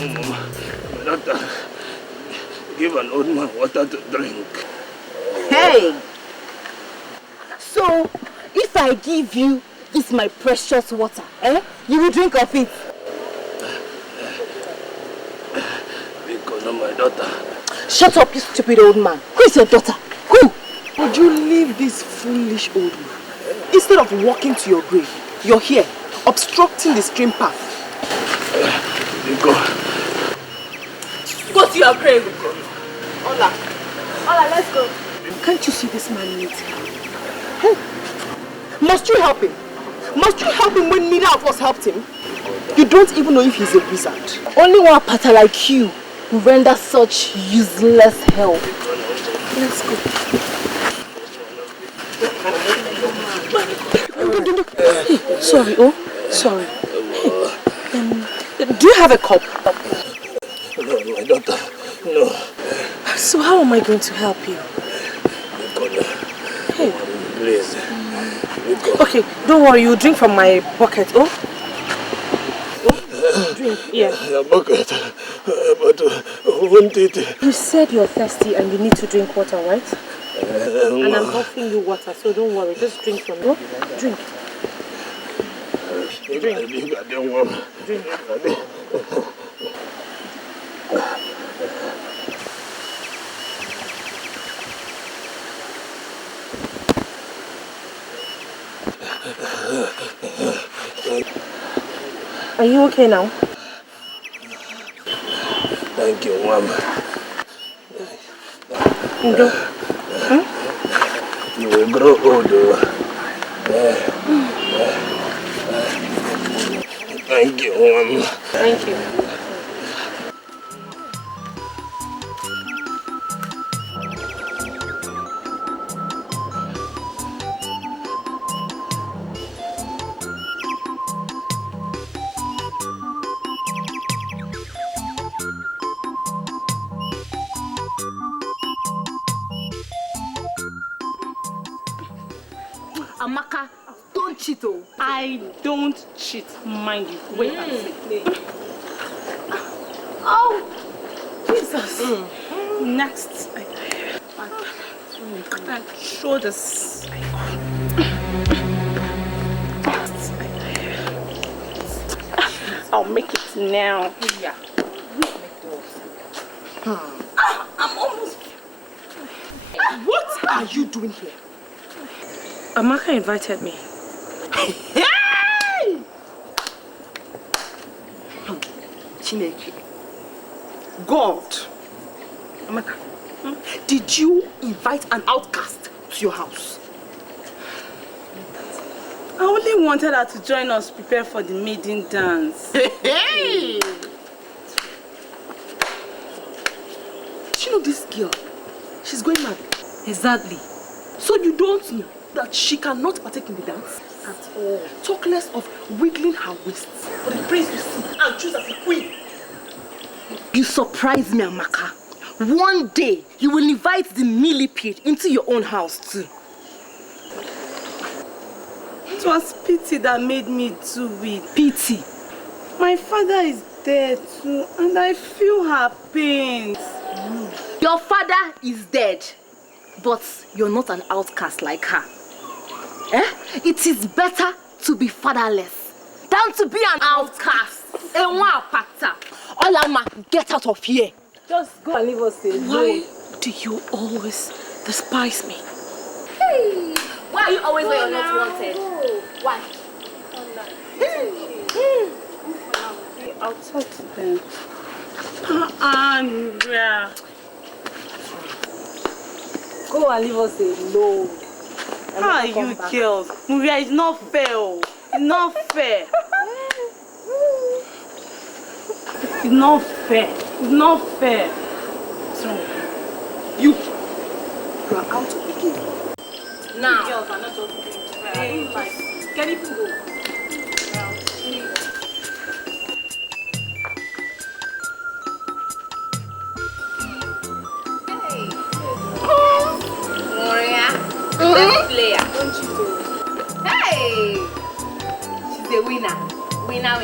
Doctor, give an old man water to drink. Hey! So, if I give you this my precious water, you will drink of it? Because of my daughter. Shut up, you stupid old man. Who is your daughter? Who? Would you leave this foolish old man? Instead of walking to your grave, you're here, obstructing the stream path. Go to your grave. Ola, let's go. Can't you see this man needs help? Hey. Must you help him? Must you help him when neither of us helped him? You don't even know if he's a wizard. Only one pata like you will render such useless help. Let's go. Sorry, sorry. Do you have a cup? No, my daughter, no. So how am I going to help you? Hey. Please. Okay, don't worry, you drink from my bucket, drink, yeah. Your bucket, but won't it? You said you're thirsty and you need to drink water, right? And I'm offering you water, so don't worry, just drink from it. Drink. Drink. Drink. Are you okay now? Thank you, Mom. You will grow older. Thank you, Mom. Thank you. Amaka, don't cheat, oh. I don't cheat, mind you. Wait and see. Oh, Jesus. Next, I show this. I'll make it now. Yeah. I'm almost. What are you doing here? Amaka invited me. Hey! Chineke. God. Amaka, did you invite an outcast to your house? I only wanted her to join us prepare for the maiden dance. Hey! You know this girl? She's going mad. Exactly. So you don't know that she cannot partake in the dance at all. Talk less of wiggling her wrists for the prince to see and choose as a queen. You surprise me, Amaka. One day, you will invite the millipede into your own house too. It was pity that made me do it. Pity. My father is dead too, and I feel her pain. Your father is dead, but you're not an outcast like her. It is better to be fatherless than to be an outcast. Olama, get out of here. Just go and leave us alone. Why do you always despise me? Hey! Why are you always where you're not wanted? Why? I'll talk to them. Andrea. Go and leave us alone. How are you girls? Maria, it's not fair. It's not fair. It's not fair. It's not fair. So, you are out of the game. Now. Girls are not just doing fair. Can you go? Maria, best player. Don't you do? Hey! She's a winner. Winner.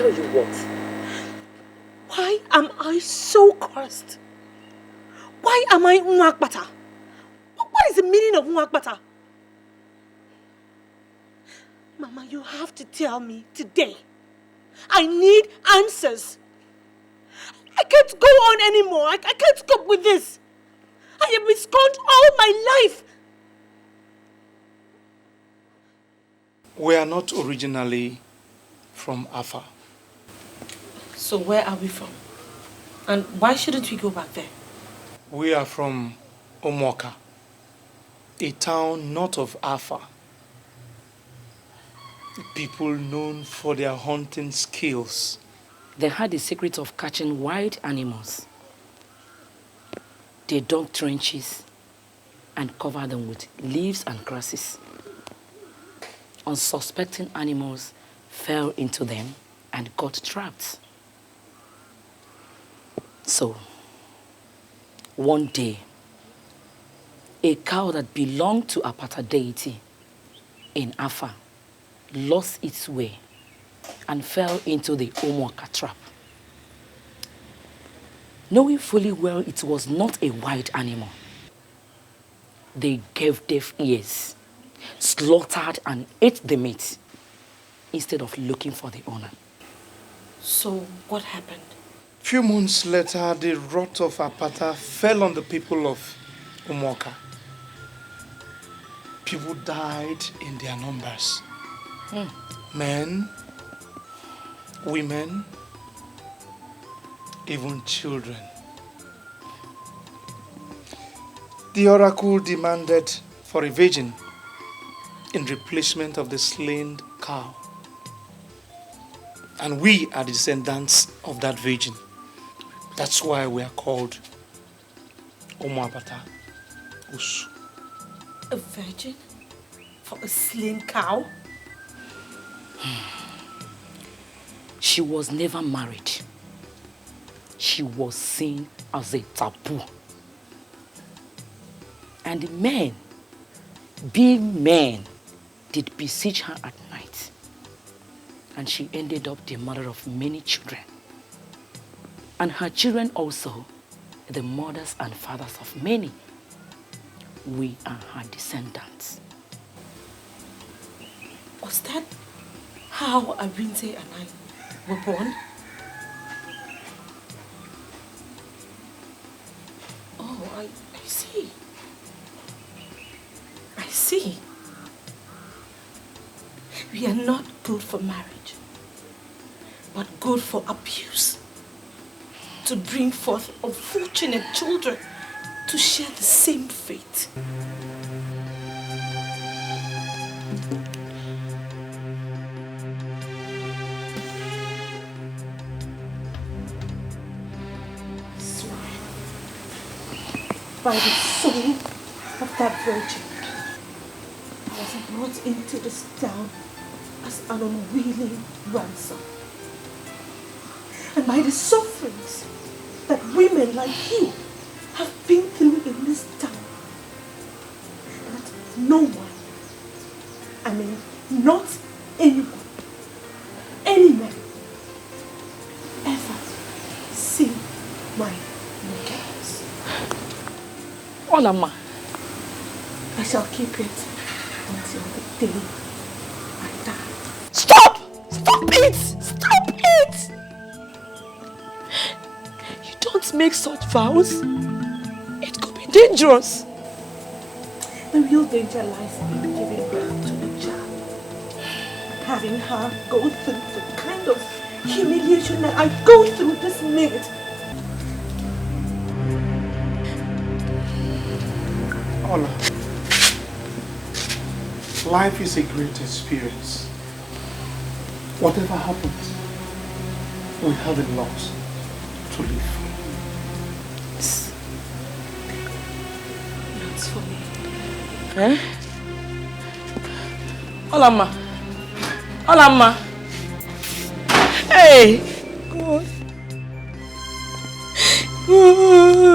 tell you what. Why am I so cursed? Why am I Nwakbata? What is the meaning of Nwakbata? Mama, you have to tell me today. I need answers. I can't go on anymore. I can't cope with this. I have been scorned all my life. We are not originally from Afa. So where are we from? And why shouldn't we go back there? We are from Omoka, a town north of Afa. People known for their hunting skills. They had the secret of catching wild animals. They dug trenches and covered them with leaves and grasses. Unsuspecting animals fell into them and got trapped. So, one day, a cow that belonged to a Apata deity in Afa lost its way and fell into the Omoka trap. Knowing fully well it was not a wild animal, they gave deaf ears, slaughtered and ate the meat instead of looking for the owner. So what happened? Few months later, the wrath of Apata fell on the people of Omoka. People died in their numbers. Men, women, even children. The oracle demanded for a virgin in replacement of the slain cow. And we are the descendants of that virgin. That's why we are called Omoabata Usu. A virgin? For a slain cow? She was never married. She was seen as a taboo. And the men, being men, did besiege her at night. And she ended up the mother of many children. And her children also, the mothers and fathers of many. We are her descendants. Was that how Abinte and I were born? Oh, I see. I see. We are not good for marriage, but good for abuse. To bring forth unfortunate children to share the same fate. By the soul of that virgin, I was brought into this town as an unwilling ransom. And by the sufferings that women like you have been through in this town, that no one, I mean not anyone, any man, ever see my nakedness. Olama. I shall keep it until the day I die. Stop! Stop it! Stop it! You don't make such vows. It could be dangerous. The real danger lies in giving birth to a child. Having her go through the kind of humiliation that I go through this minute. Ola, life is a great experience. Whatever happens, we have a lot to live for. That's for me. Eh? Olama. Olama. Hey! God. God.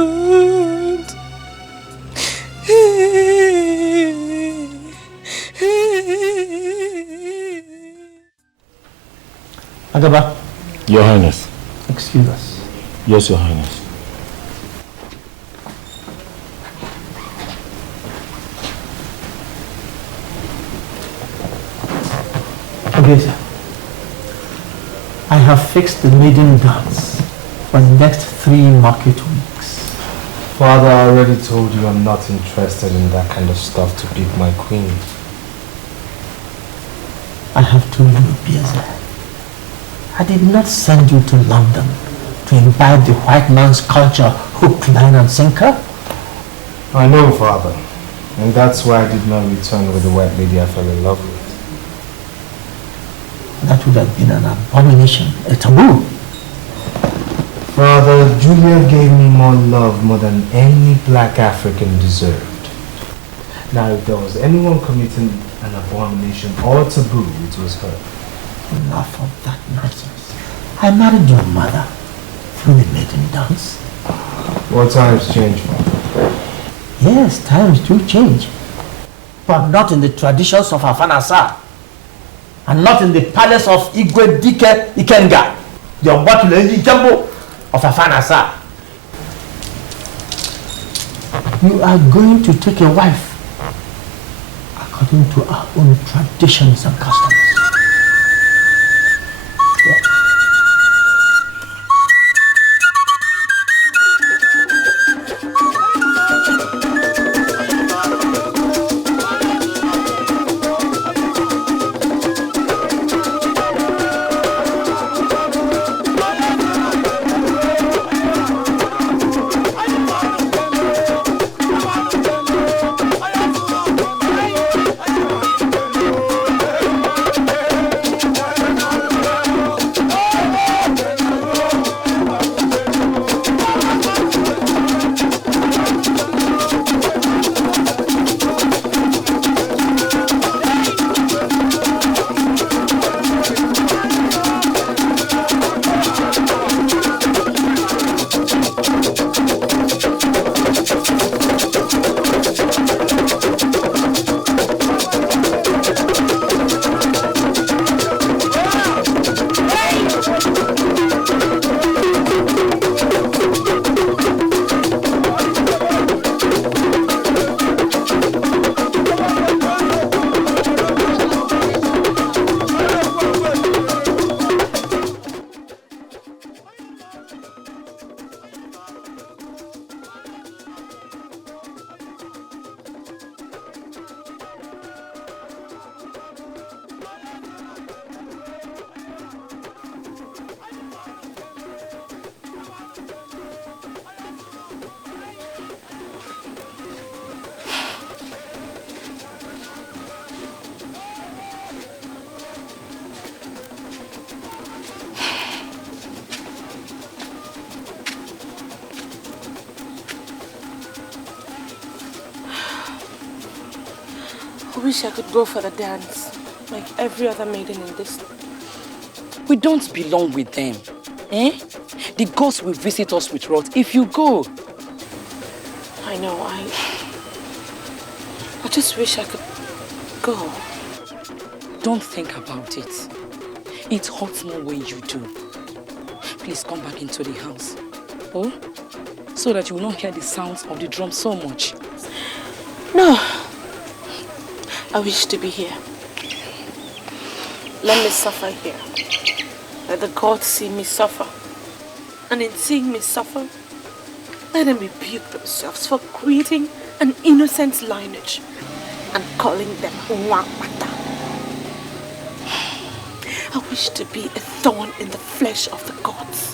Agaba, Your Highness. Excuse us. Yes, Your Highness. Okay, sir. I have fixed the maiden dance for the next 3 market weeks. Father, I already told you I'm not interested in that kind of stuff to pick my queen. I have told you, Biaza. I did not send you to London to imbibe the white man's culture, hook, line and sinker. I know, Father. And that's why I did not return with the white lady I fell in love with. That would have been an abomination, a taboo. Father, Julia gave me more than any black African deserved. Now, if there was anyone committing an abomination or taboo, it was her. Enough of that nonsense. I married your mother through the maiden dance. What times change, Father? Yes, times do change. But not in the traditions of Afanasa. And not in the palace of Igwe Dike Ikenga, the Ombatule Temple of Afanasa. You are going to take a wife according to our own traditions and customs. I wish I could go for the dance, like every other maiden in this. We don't belong with them. Eh? The ghosts will visit us with wrath if you go. I know, I just wish I could go. Don't think about it. It hurts more when you do. Please come back into the house. Oh? So that you will not hear the sounds of the drum so much. No. I wish to be here. Let me suffer here. Let the gods see me suffer. And in seeing me suffer, let them rebuke themselves for creating an innocent lineage and calling them Nwapata. I wish to be a thorn in the flesh of the gods.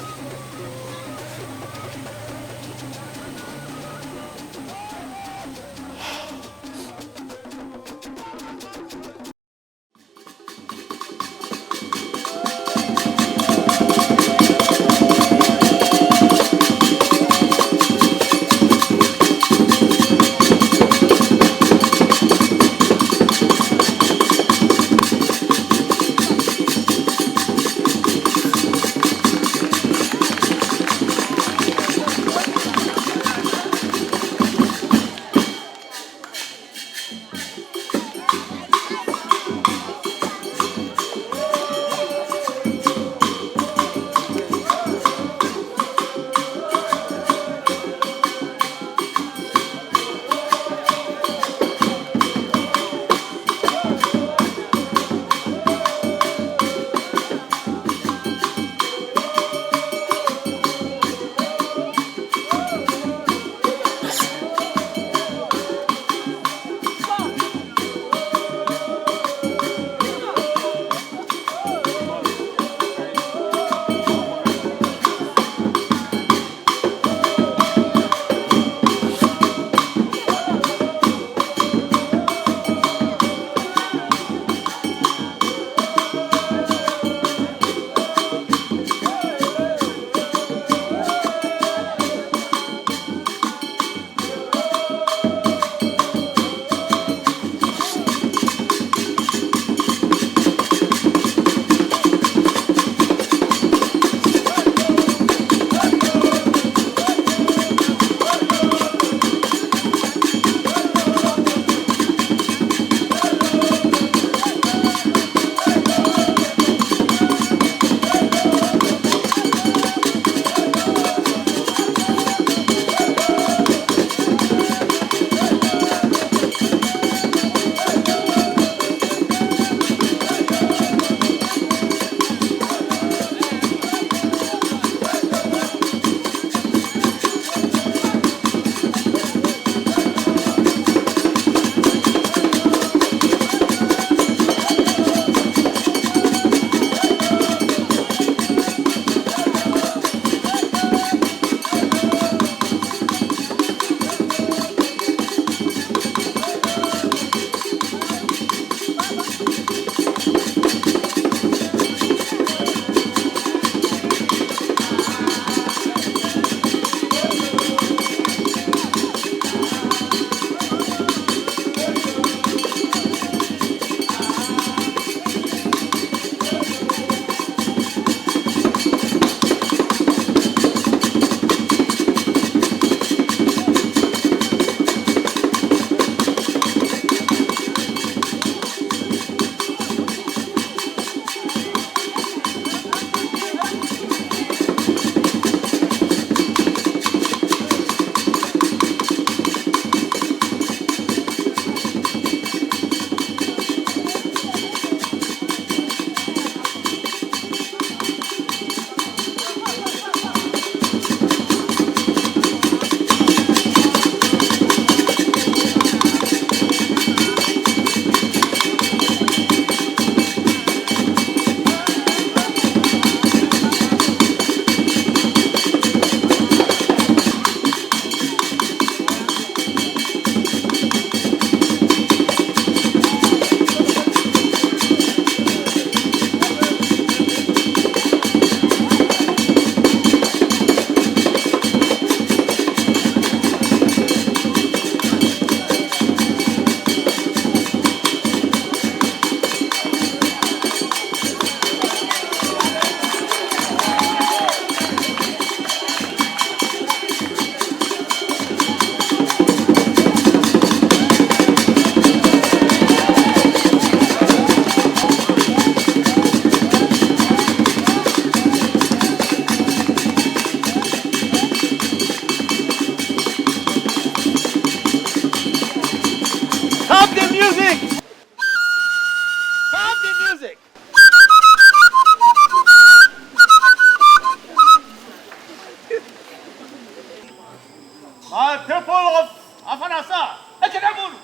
people of Afanasa. Ekenemunu.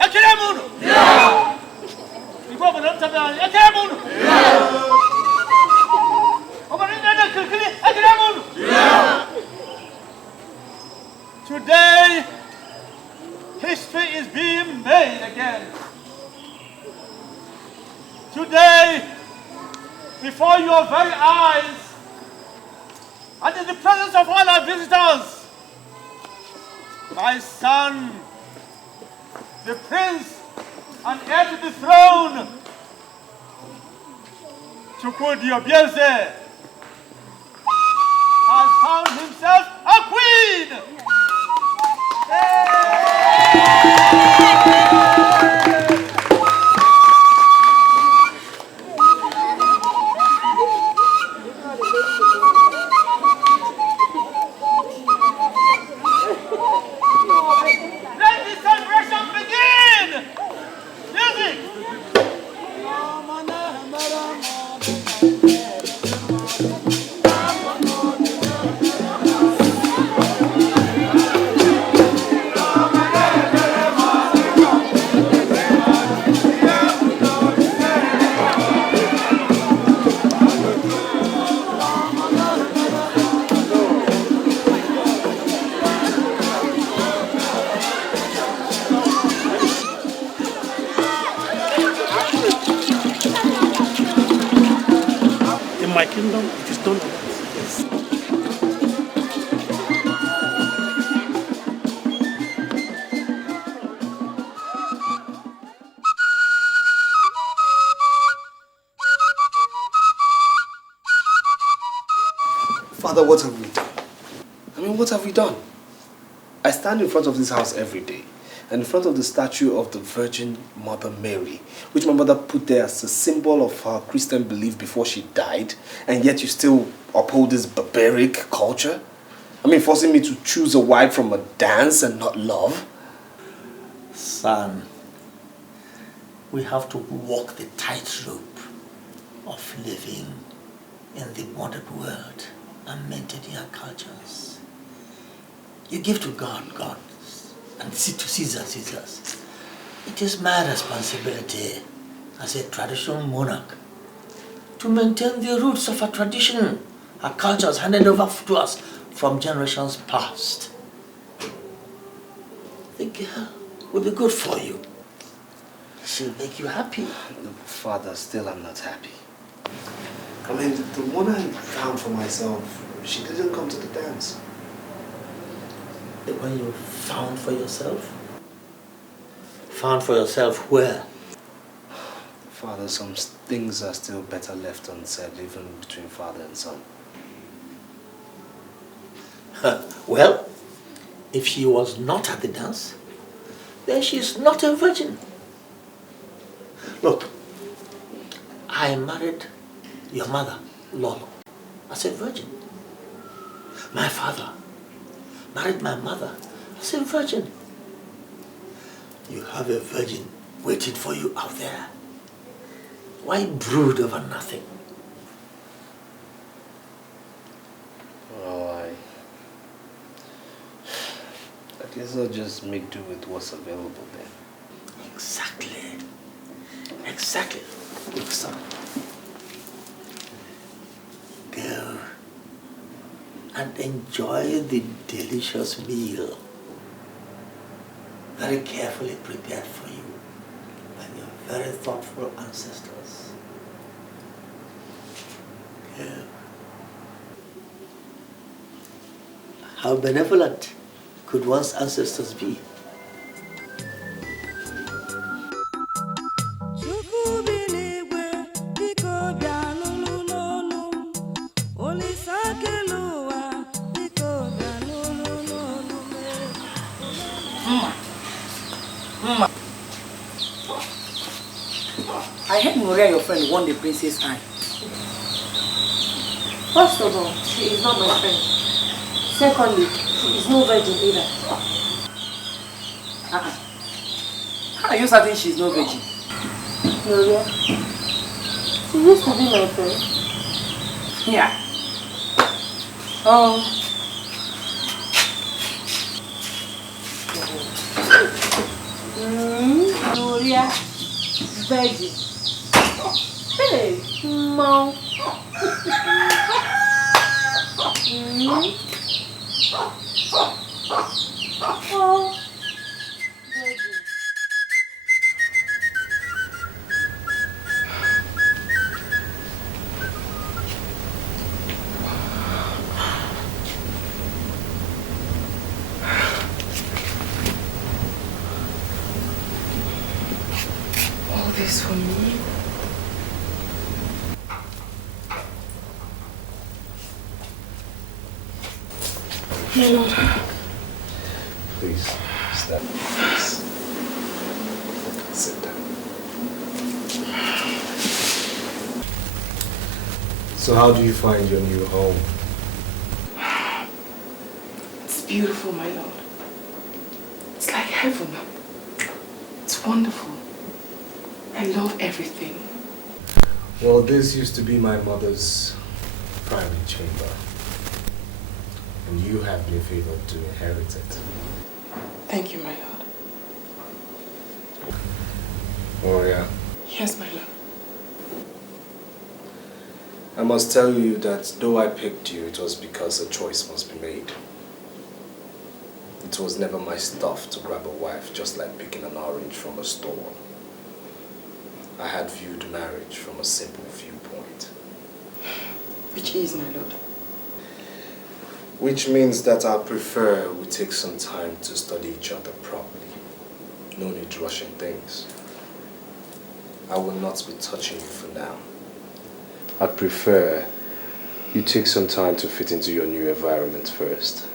Ekenemunu. Before we don't tell them, Ekenemunu. Today, history is being made again. Today, before your very eyes, and in the presence of all our visitors, my son, the prince and heir to the throne, Chukwudi Obieze, has found himself a queen! Let the celebration begin! Music! In my kingdom, it is done. Father, what have we done? I mean, what have we done? I stand in front of this house every day, and in front of the statue of the Virgin Mother Mary, which my mother put there as a symbol of her Christian belief before she died, and yet you still uphold this barbaric culture? I mean, forcing me to choose a wife from a dance and not love? Son, we have to walk the tightrope of living in the modern world and maintaining our cultures. You give to God, God, and to Caesar, Caesar's. It is my responsibility as a traditional monarch to maintain the roots of our tradition, our cultures handed over to us from generations past. The girl will be good for you. She'll make you happy. Father, still I'm not happy. I mean, the one I found for myself, she didn't come to the dance. The one you found for yourself? Found for yourself where? Father, some things are still better left unsaid, even between father and son. Well, if she was not at the dance, then she's not a virgin. Look, I married your mother, Lolo, as a virgin. My father married my mother as a virgin. You have a virgin waiting for you out there. Why brood over nothing? Oh, I guess I'll just make do with what's available then. Exactly. Exactly. Look, son. Go and enjoy the delicious meal very carefully prepared for you by your very thoughtful ancestors. Go. How benevolent could one's ancestors be? I heard Maria, your friend, won the princess eye. First of all, she is not my friend. Secondly, she is no virgin either. How are you certain she's no virgin? Maria, she used to be my friend. Yeah. Oh. Gloria, veggie. Hey, mom. Oh. All this for me? My lord. Please, stand. Please. Sit down. So how do you find your new home? It's beautiful, my lord. It's like heaven. It's wonderful. I love everything. Well, this used to be my mother's private chamber. And you have been favored to inherit it. Thank you, my lord. Gloria, Yes, my lord. I must tell you that though I picked you, it was because a choice must be made. It was never my stuff to grab a wife just like picking an orange from a store. I had viewed marriage from a simple viewpoint. Which is, my lord? Which means that I prefer we take some time to study each other properly. No need rushing things. I will not be touching you for now. I'd prefer you take some time to fit into your new environment first.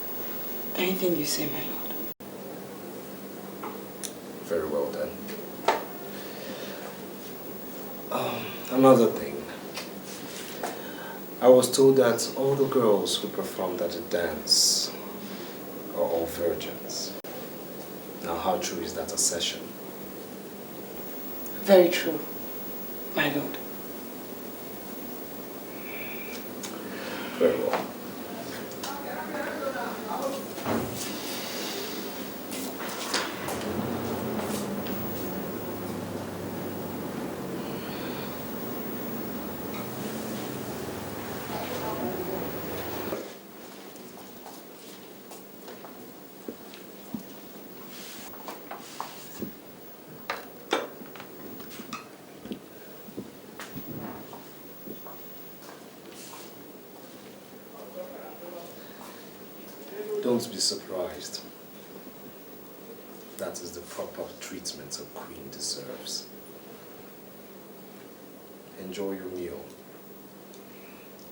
Anything you say, my lord. Very well then. Another thing. I was told that all the girls who performed at the dance are all virgins. Now, how true is that assertion? Very true, my lord. Very well. Don't be surprised. That is the proper treatment a queen deserves. Enjoy your meal.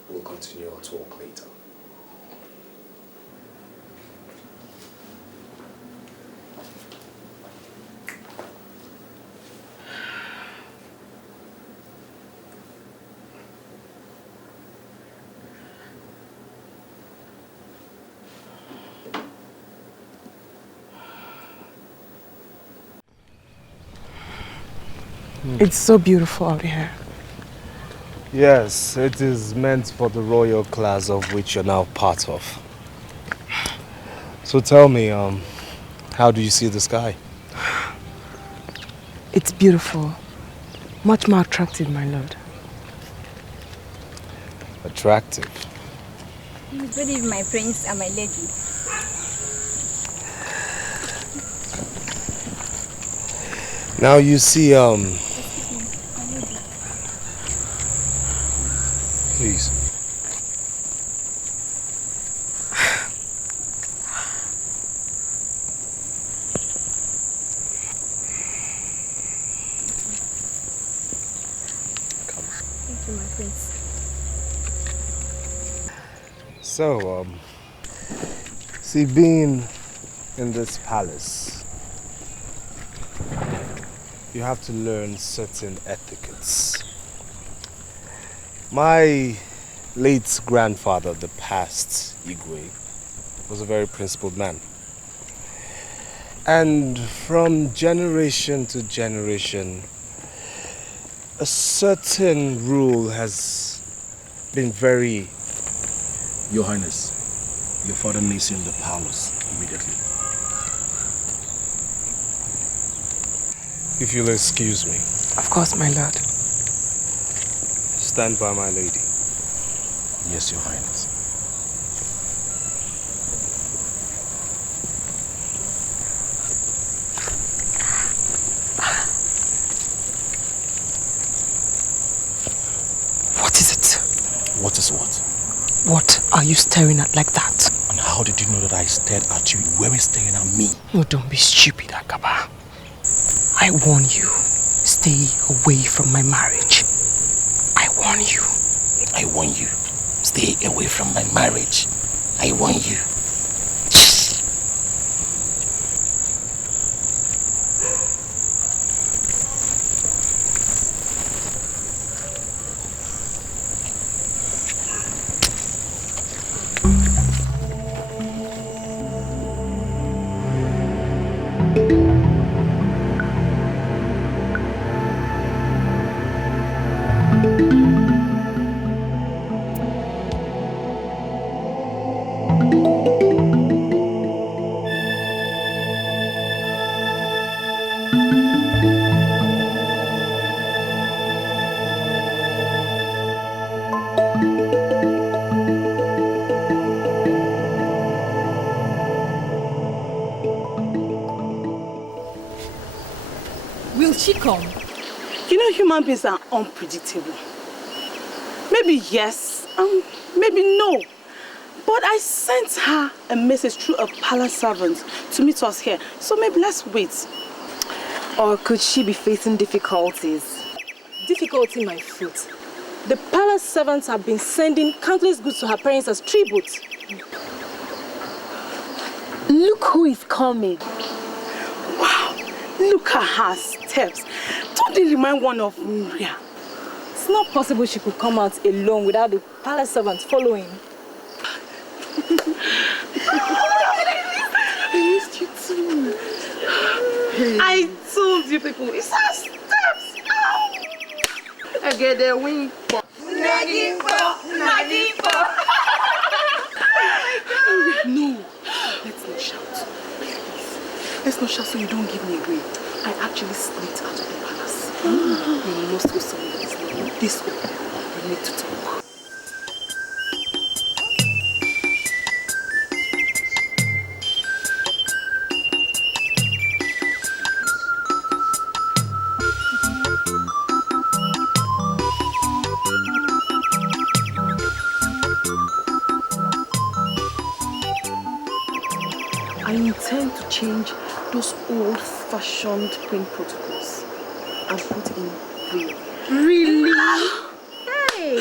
We'll continue our talk later. It's so beautiful out here. Yes, it is meant for the royal class of which you're now part of. So tell me, how do you see the sky? It's beautiful. Much more attractive, my lord. Attractive? Good evening, my prince and my lady. Now you see, please. Thank you, my prince. So, see, being in this palace, you have to learn certain etiquettes. My late grandfather, the past Igwe, was a very principled man. And from generation to generation, a certain rule has been very... Your Highness, your father needs you in the palace immediately. If you'll excuse me. Of course, my lord. Stand by my lady. Yes, Your Highness. What is it? What is what? What are you staring at like that? And how did you know that I stared at you? You weren't staring at me. Oh, don't be stupid, Agaba. I warn you, stay away from my marriage. I warn you. I warn you. Stay away from my marriage. I warn you. Will she come? You know, human beings are unpredictable. Maybe yes, maybe no. But I sent her a message through a palace servant to meet us here. So maybe let's wait. Or could she be facing difficulties? Difficulty, my foot. The palace servants have been sending countless goods to her parents as tribute. Look who is coming. Wow, look at her steps. Don't they remind one of Maria? It's not possible she could come out alone without the palace servants following. I missed you too. I told you people, it's her steps. I get the wing. No, let's not shout. Please. Let's not shout so you don't give me away. I actually slipped out of the palace. We must go somewhere that is not this open. We need to talk. I intend to change those old-fashioned queen protocols and put in real. Really? Hey!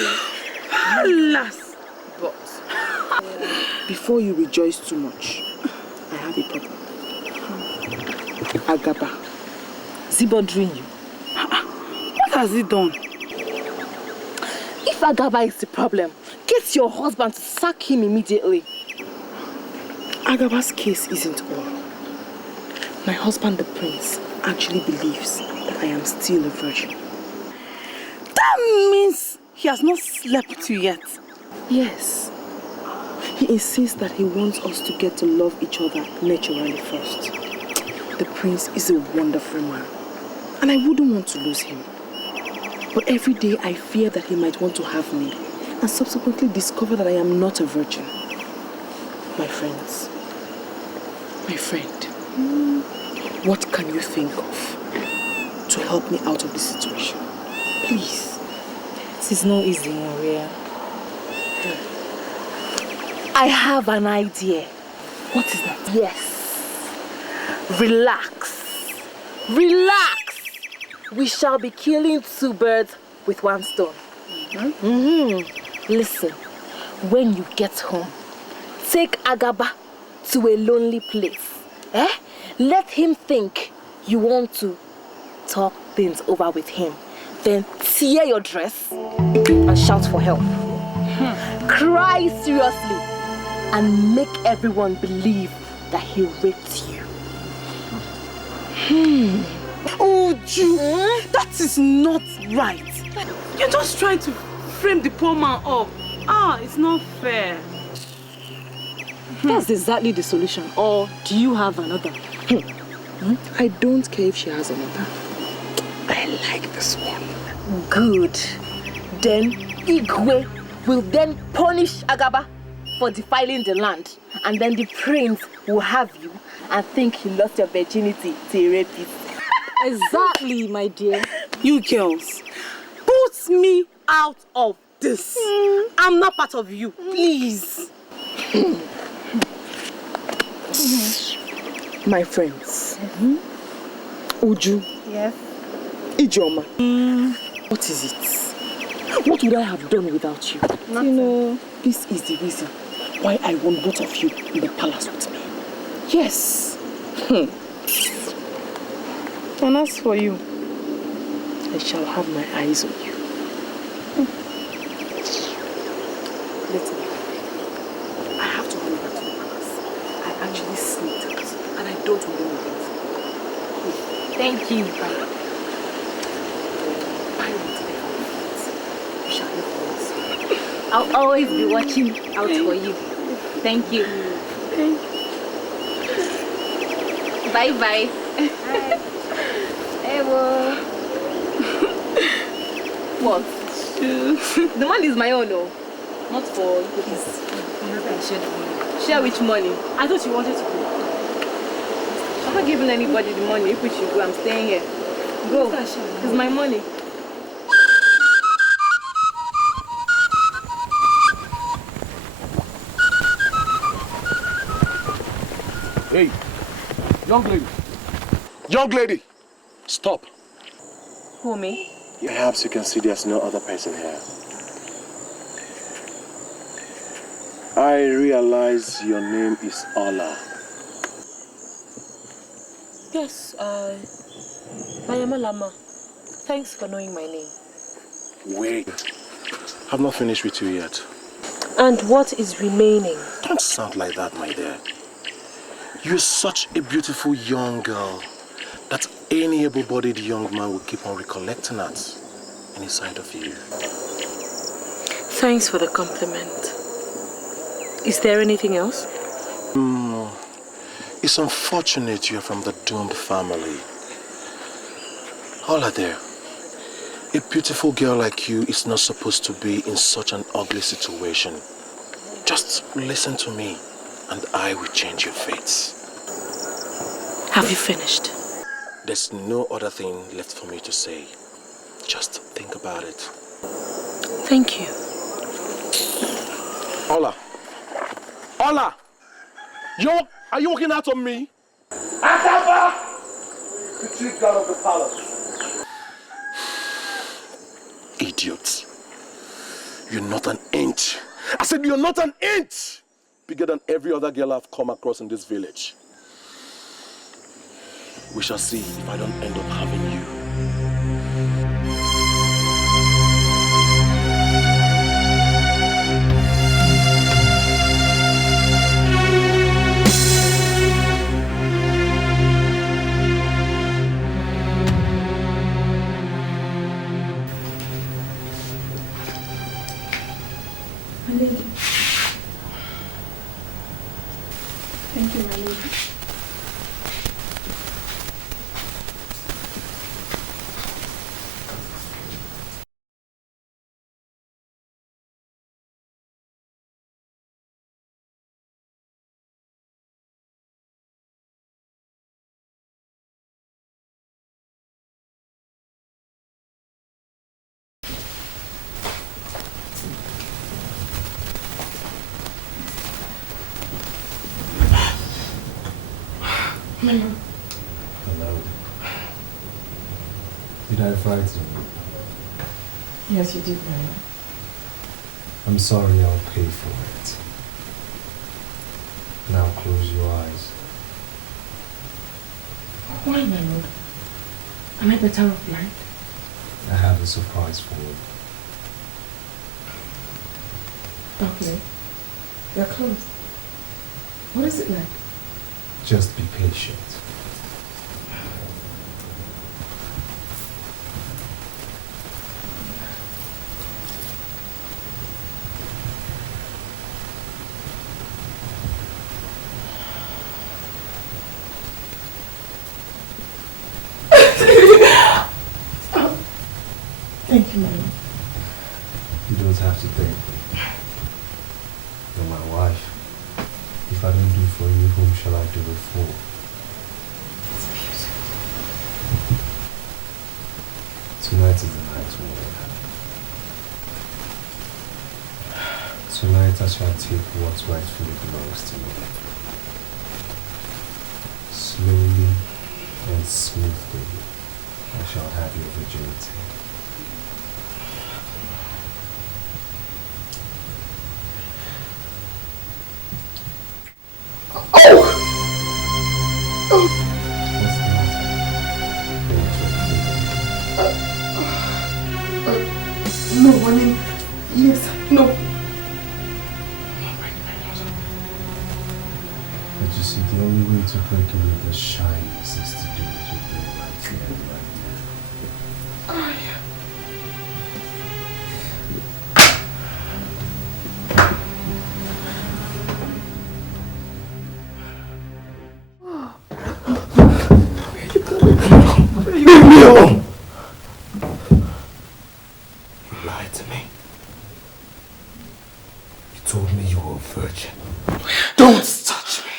Alas, but before you rejoice too much, I have a problem. Agaba, is he bothering you? What has he done? If Agaba is the problem, get your husband to sack him immediately. Agaba's case isn't all. My husband, the prince, actually believes that I am still a virgin. That means he has not slept with you yet. Yes. He insists that he wants us to get to love each other naturally first. The prince is a wonderful man, and I wouldn't want to lose him. But every day I fear that he might want to have me, and subsequently discover that I am not a virgin. My friends, my friend, what can you think of to help me out of this situation? Please. This is not easy, Maria. I have an idea. What is that? Yes. Relax. Relax. We shall be killing two birds with one stone. Listen, when you get home, take Agaba to a lonely place. Let him think you want to talk things over with him. Then tear your dress and shout for help. Cry seriously and make everyone believe that he raped you. Oh, Ju, that is not right. You're just trying to frame the poor man up. It's not fair. That's exactly the solution. Or do you have another? I don't care if she has another. like this one. Good. Then Igwe will then punish Agaba for defiling the land. And then the prince will have you and think he lost your virginity to a rapist. Exactly, my dear. You girls, put me out of this. I'm not part of you, please. My friends, Uju, Yes. Ijoma, what is it? What would I have done without you? Nothing. You know, this is the reason why I want both of you in the palace with me. Yes. And as for you, I shall have my eyes on you. Let me. I have to run back to the palace. I actually sneaked out, and I don't want them to Thank you. I want to be you shall not miss. I'll always be watching out for you. Thank you. Bye bye. Bye. Ewo. What? The money is my own, though. Not for you. Share which money? I thought you wanted to go. I'm not giving anybody the money. If we should go, I'm staying here. Go. It's my money. Hey, young lady. Young lady, stop. Who, me? Perhaps you can see there's no other person here. I realize your name is Ola. Yes, I am a llama. Thanks for knowing my name. Wait, I've not finished with you yet. And what is remaining? Don't sound like that, my dear. You're such a beautiful young girl that any able-bodied young man will keep on recollecting at any sight of you. Thanks for the compliment. Is there anything else? It's unfortunate you're from the doomed family. Ola there, a beautiful girl like you is not supposed to be in such an ugly situation. Just listen to me and I will change your fates. Have you finished? There's no other thing left for me to say. Just think about it. Thank you. Ola. Ola! Are you walking out on me? Akaba! The chief guard of the palace. Idiot. You're not an inch. I said you're not an inch bigger than every other girl I've come across in this village. We shall see if I don't end up having you. Thank you, my lady. Hello. Did I frighten you? Yes, you did, my lord. I'm sorry, I'll pay for it. Now close your eyes. Why, my lord? Am I better off blind? I have a surprise for you. Okay. They're closed. What is it like? Just be patient. If I don't do for you, whom shall I do it for? Tonight is the night when we have. Tonight I shall take what rightfully belongs to me. Slowly and smoothly, I shall have your virginity. No, I mean, yes, no. But you see, the only way to break away the shyness is to do what you're doing right here and right now. Leave me alone! You lied to me. You told me you were a virgin. Don't touch me!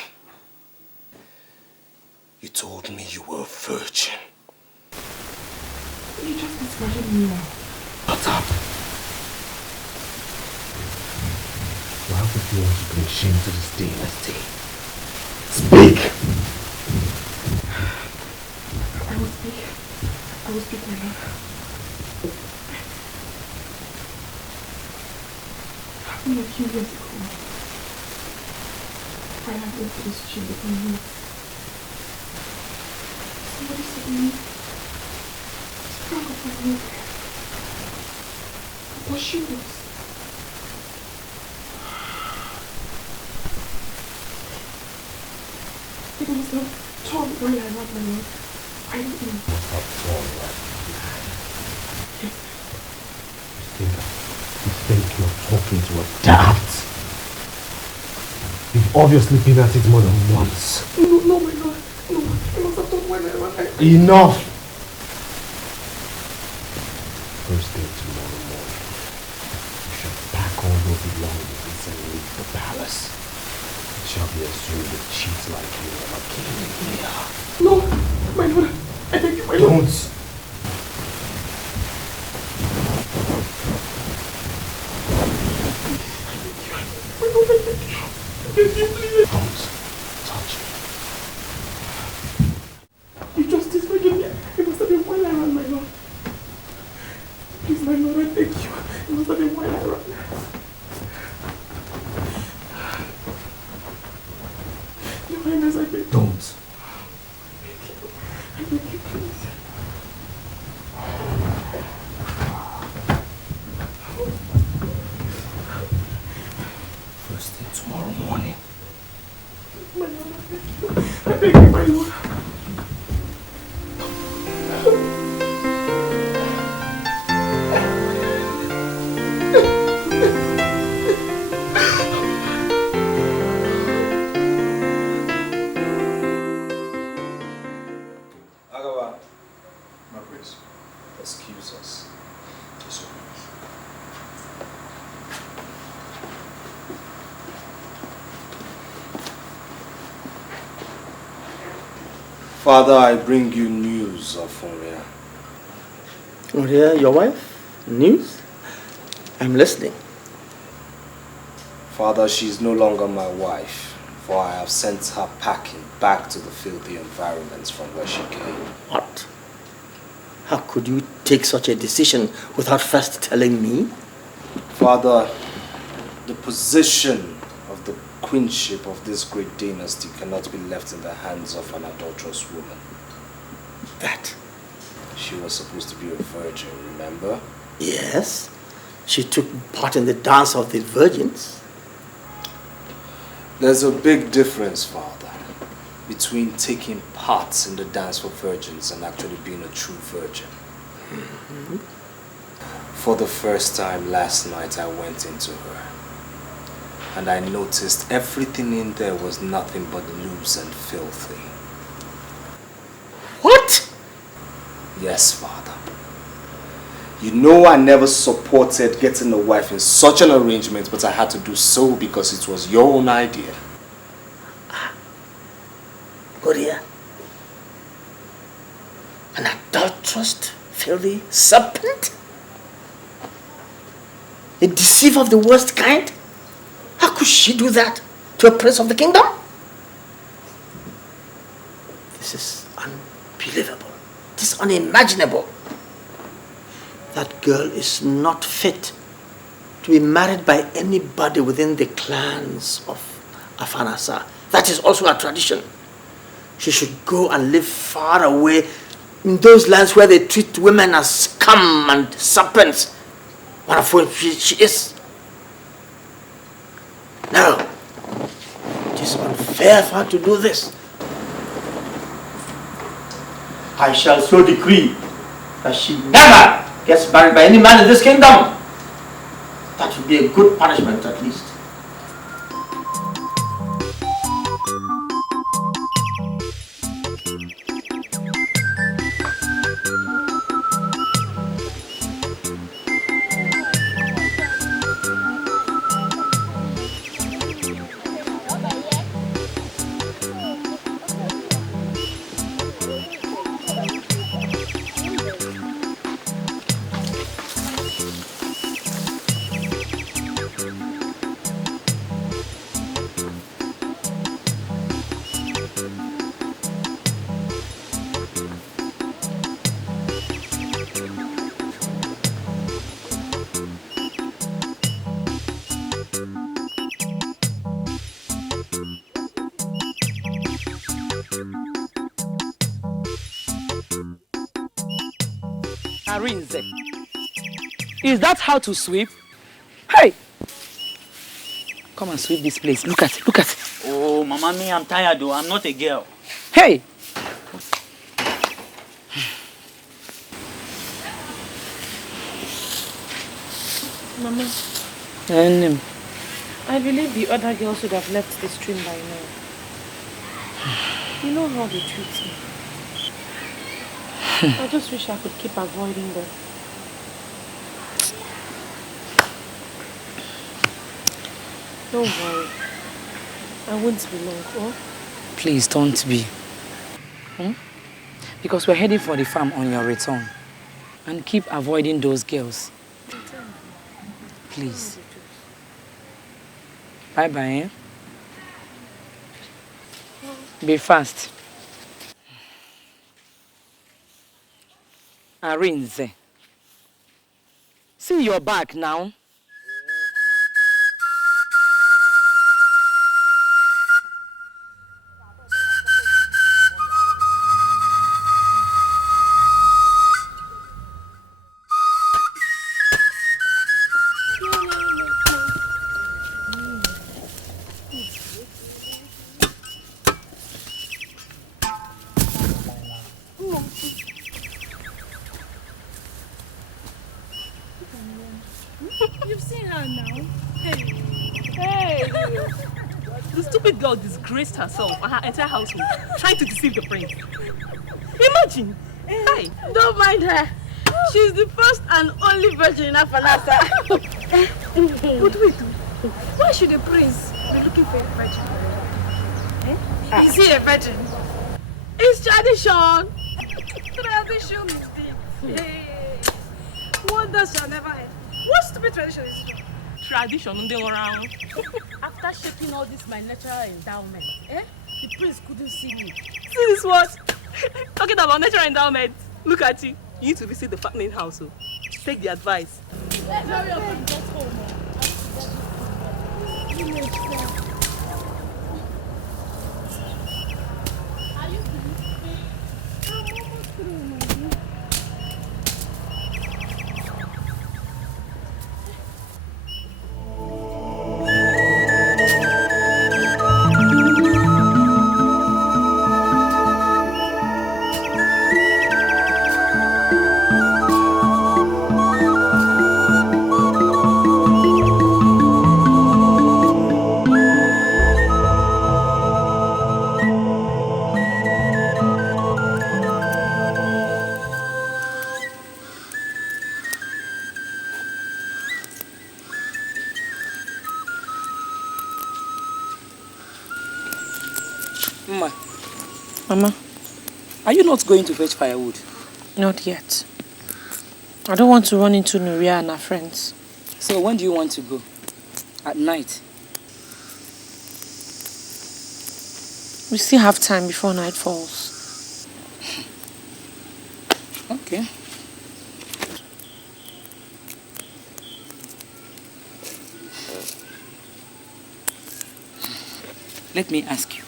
You told me you were a virgin. You just discarded me now. Shut up! Why would you want to bring shame to this dynasty? Speak! I will speak, my love. Happened a few years ago. I went into this gym with my niece. Somebody said to me, sprang up my milk. What she was. It was the top boy I love, my love. I don't know. What's up, all right? You think you're talking to a dad? You've obviously been at it more than once. No, my lord. No, I must have done when I Enough! First thing tomorrow morning, you shall pack all your belongings and leave the palace. It shall be assumed that cheats like you never came in here. No, my lord. I beg you, my lord. Don't! Don't touch me. You just disregarded me. It must have been while I ran, my lord. Please, my lord, I beg you. It must have been while I ran. Your Highness, I beg you. Don't. I beg you, please. First thing tomorrow morning. My lord, I beg you. I beg you, my lord. Excuse us. Yes, sir. Father, I bring you news of Oria. Oria, your wife? News? I'm listening. Father, she is no longer my wife, for I have sent her packing back to the filthy environments from where she came. What? How could you take such a decision without first telling me? Father, the position of the queenship of this great dynasty cannot be left in the hands of an adulterous woman. That? She was supposed to be a virgin, remember? Yes. She took part in the dance of the virgins. There's a big difference, Father, between taking part in the dance for virgins and actually being a true virgin. Mm-hmm. For the first time last night, I went into her. And I noticed everything in there was nothing but loose and filthy. What? Yes, Father. You know I never supported getting a wife in such an arrangement, but I had to do so because it was your own idea. warrior, an adulterous, filthy serpent, a deceiver of the worst kind. How could she do that to a prince of the kingdom? This is unbelievable. It is unimaginable. That girl is not fit to be married by anybody within the clans of Afanasa. That is also a tradition. She should go and live far away in those lands where they treat women as scum and serpents, one of whom she is. No, it is unfair for her to do this. I shall so decree that she never gets married by any man in this kingdom. That would be a good punishment at least. Arinze, is that how to sweep? Hey! Come and sweep this place. Look at it, look at it. Oh, Mama, me, I'm tired though. I'm not a girl. Hey! Mama, I believe the other girls should have left the stream by now. You know how they treat me. I just wish I could keep avoiding them. Don't worry. I won't be long, oh? Please don't be. Because we're heading for the farm on your return. And keep avoiding those girls. Please. Bye-bye, eh? Be fast. Arinze. See your back now. You've seen her now. Hey! The stupid girl disgraced herself and her entire household, trying to deceive the prince. Imagine! Hey! Don't mind her. She's the first and only virgin in Afanasa. But wait, why should the prince be looking for a virgin? Is he a virgin? It's tradition. Tradition indeed. Wonders shall never end. What stupid tradition is this? Tradition, they around. After shaking all this my natural endowment, the prince couldn't see me. See this what? Talking about natural endowment. Look at you. You need to visit the fattening house. So. Take the advice. Let's hurry up and get home. Are you Mama. Are you not going to fetch firewood? Not yet. I don't want to run into Nuria and her friends. So when do you want to go? At night? We still have time before night falls. Okay. Let me ask you.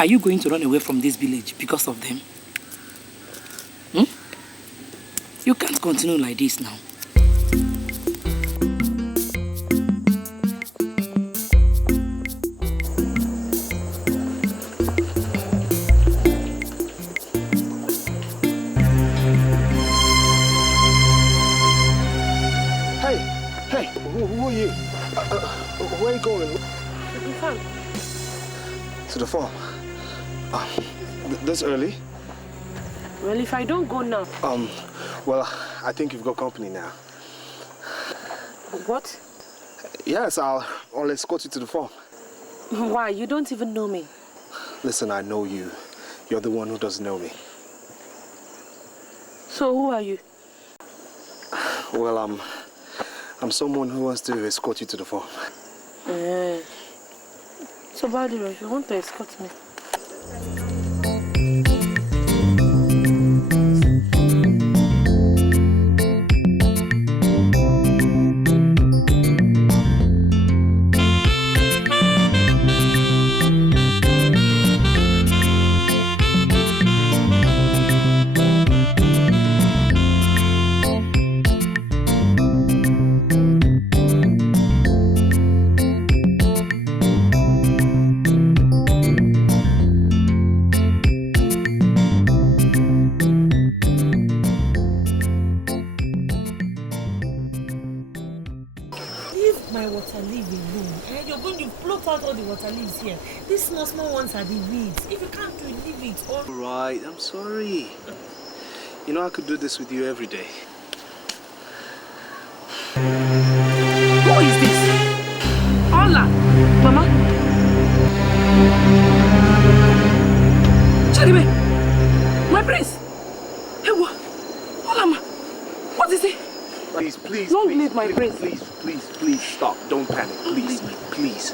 Are you going to run away from this village because of them? You can't continue like this now. Hey, who are you? Where are you going? To the farm. To the farm? This early? Well, if I don't go now. Well, I think you've got company now. What? Yes, I'll escort you to the farm. Why? You don't even know me. Listen, I know you. You're the one who doesn't know me. So who are you? Well, I'm someone who wants to escort you to the farm. So, by the way, you want to escort me? These small ones are the weeds. If you can't do it, leave it. Or... Right, I'm sorry. You know I could do this with you every day. Who is this? Ola! Mama? Charibe! My prince! Hey, what? Ola, ma! What is it? Please, don't leave my prince. Please, stop. Don't panic. Please.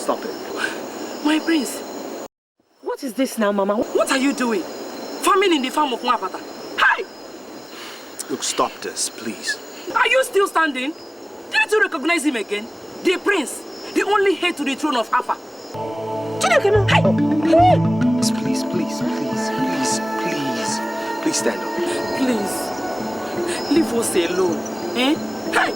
Stop it. My prince. What is this now, Mama? What are you doing? Farming in the farm of Mwapata. Hi! Look, stop this, please. Are you still standing? Didn't you recognize him again? The prince, the only heir to the throne of Alpha. Please stand up. Please, leave us alone. Eh? Hey!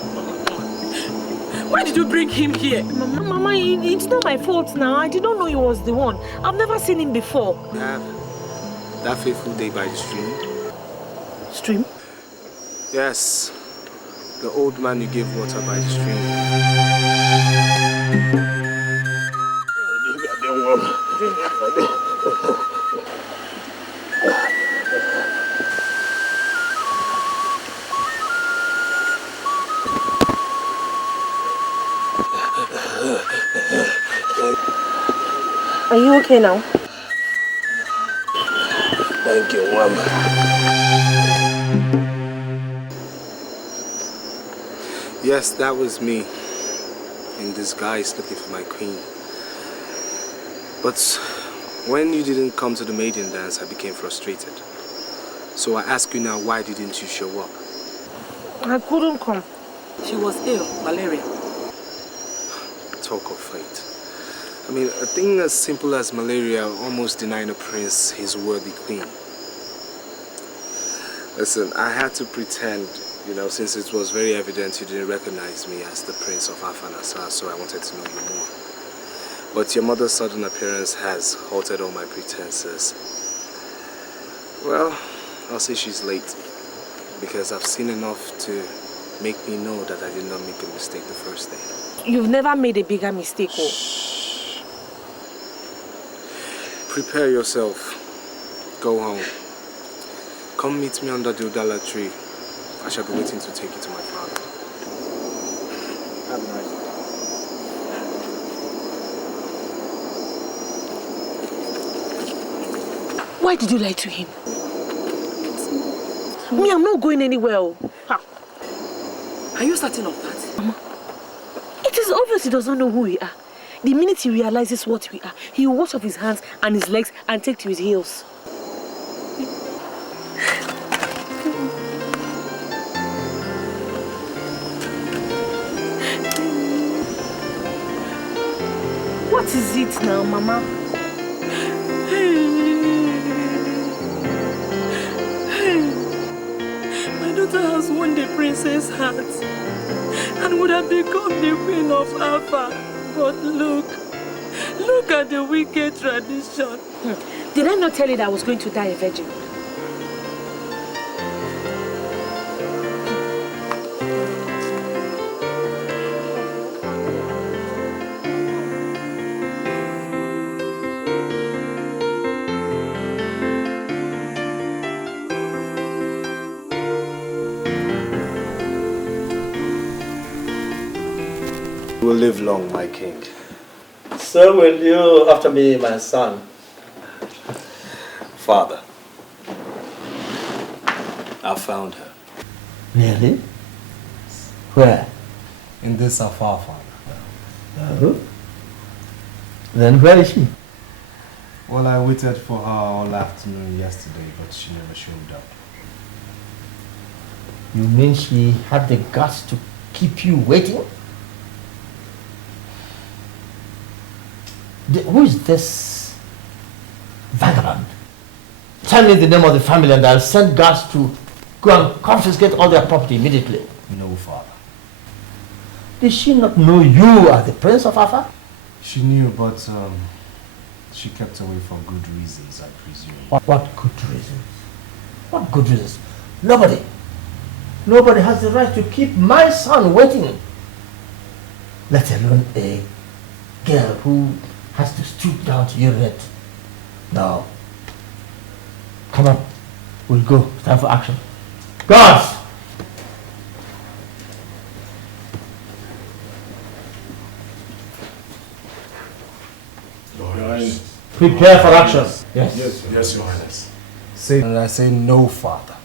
Why did you bring him here? Mama, it's not my fault now. I didn't know he was the one. I've never seen him before. That fateful day by the stream. Stream? Yes. The old man you gave water by the stream. Are you okay now? Thank you, Mama. Yes, that was me. In disguise, looking for my queen. But when you didn't come to the maiden dance, I became frustrated. So I ask you now, why didn't you show up? I couldn't come. She was ill, malaria. Talk of fate. I mean, a thing as simple as malaria almost denying a prince his worthy queen. Listen, I had to pretend, since it was very evident you didn't recognize me as the prince of Afanasa, so I wanted to know you more. But your mother's sudden appearance has halted all my pretenses. Well, I'll say she's late, because I've seen enough to make me know that I did not make a mistake the first day. You've never made a bigger mistake, oh. Prepare yourself. Go home. Come meet me under the Udala tree. I shall be waiting to take you to my father. Have a nice day. Why did you lie to him? Me, I'm not going anywhere. Ha. Are you certain of that? Mama, it is obvious he does not know who we are. The minute he realizes what we are, he will wash off his hands and his legs and take to his heels. What is it now, Mama? My daughter has won the princess' heart and would have become the queen of Alpha. But look at the wicked tradition. Did I not tell you that I was going to die a virgin? You will live long, my king. So will you after me, my son. Father, I found her. Really? Where? In this afar, Father. Oh. Then where is she? Well, I waited for her all afternoon yesterday, but she never showed up. You mean she had the guts to keep you waiting? Who is this vagabond? Tell me the name of the family and I'll send guards to go and confiscate all their property immediately. No, Father. Did she not know you are the Prince of Alpha? She knew, but she kept away for good reasons, I presume. What good reasons? What good reasons? Nobody has the right to keep my son waiting. Let alone a girl who has to stoop down to urinate. No. Come on. We'll go. It's time for action. Guards! Your Highness. Prepare for action. Yes. Yes, Your Highness. Say, and I say no, Father.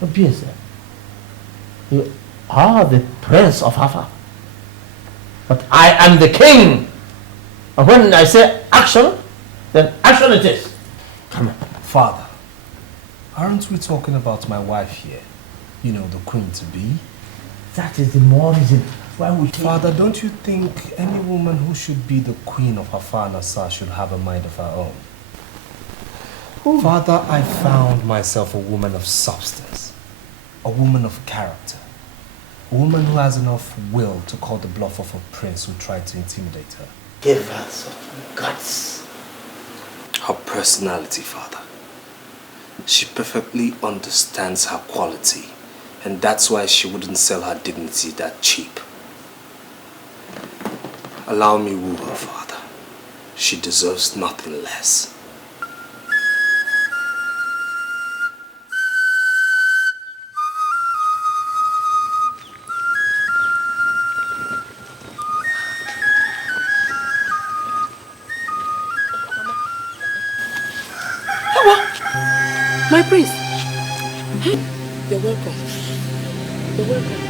Obvious, sir. You are the Prince of Alpha. But I am the king. And when I say action, then action it is. Come on. Father, aren't we talking about my wife here? You know, the queen-to-be? That is the more reason why we take... Father, don't you think any woman who should be the queen of her father should have a mind of her own? Ooh. Father, I found myself a woman of substance, a woman of character, a woman who has enough will to call the bluff of a prince who tried to intimidate her. Give her some guts. Her personality, Father. She perfectly understands her quality, and that's why she wouldn't sell her dignity that cheap. Allow me woo her, Father. She deserves nothing less. My priest. You're welcome. You're welcome.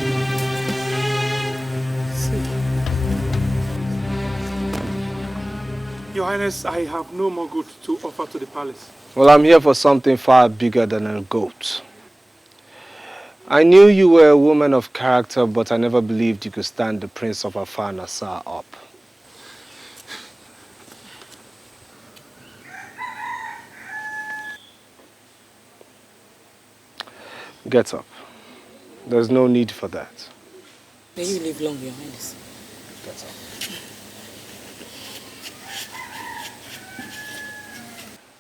Your Highness, I have no more goods to offer to the palace. Well, I'm here for something far bigger than a goat. I knew you were a woman of character, but I never believed you could stand the Prince of Afar Nassar up. Get up. There's no need for that. May you live long, Your Highness. Get up.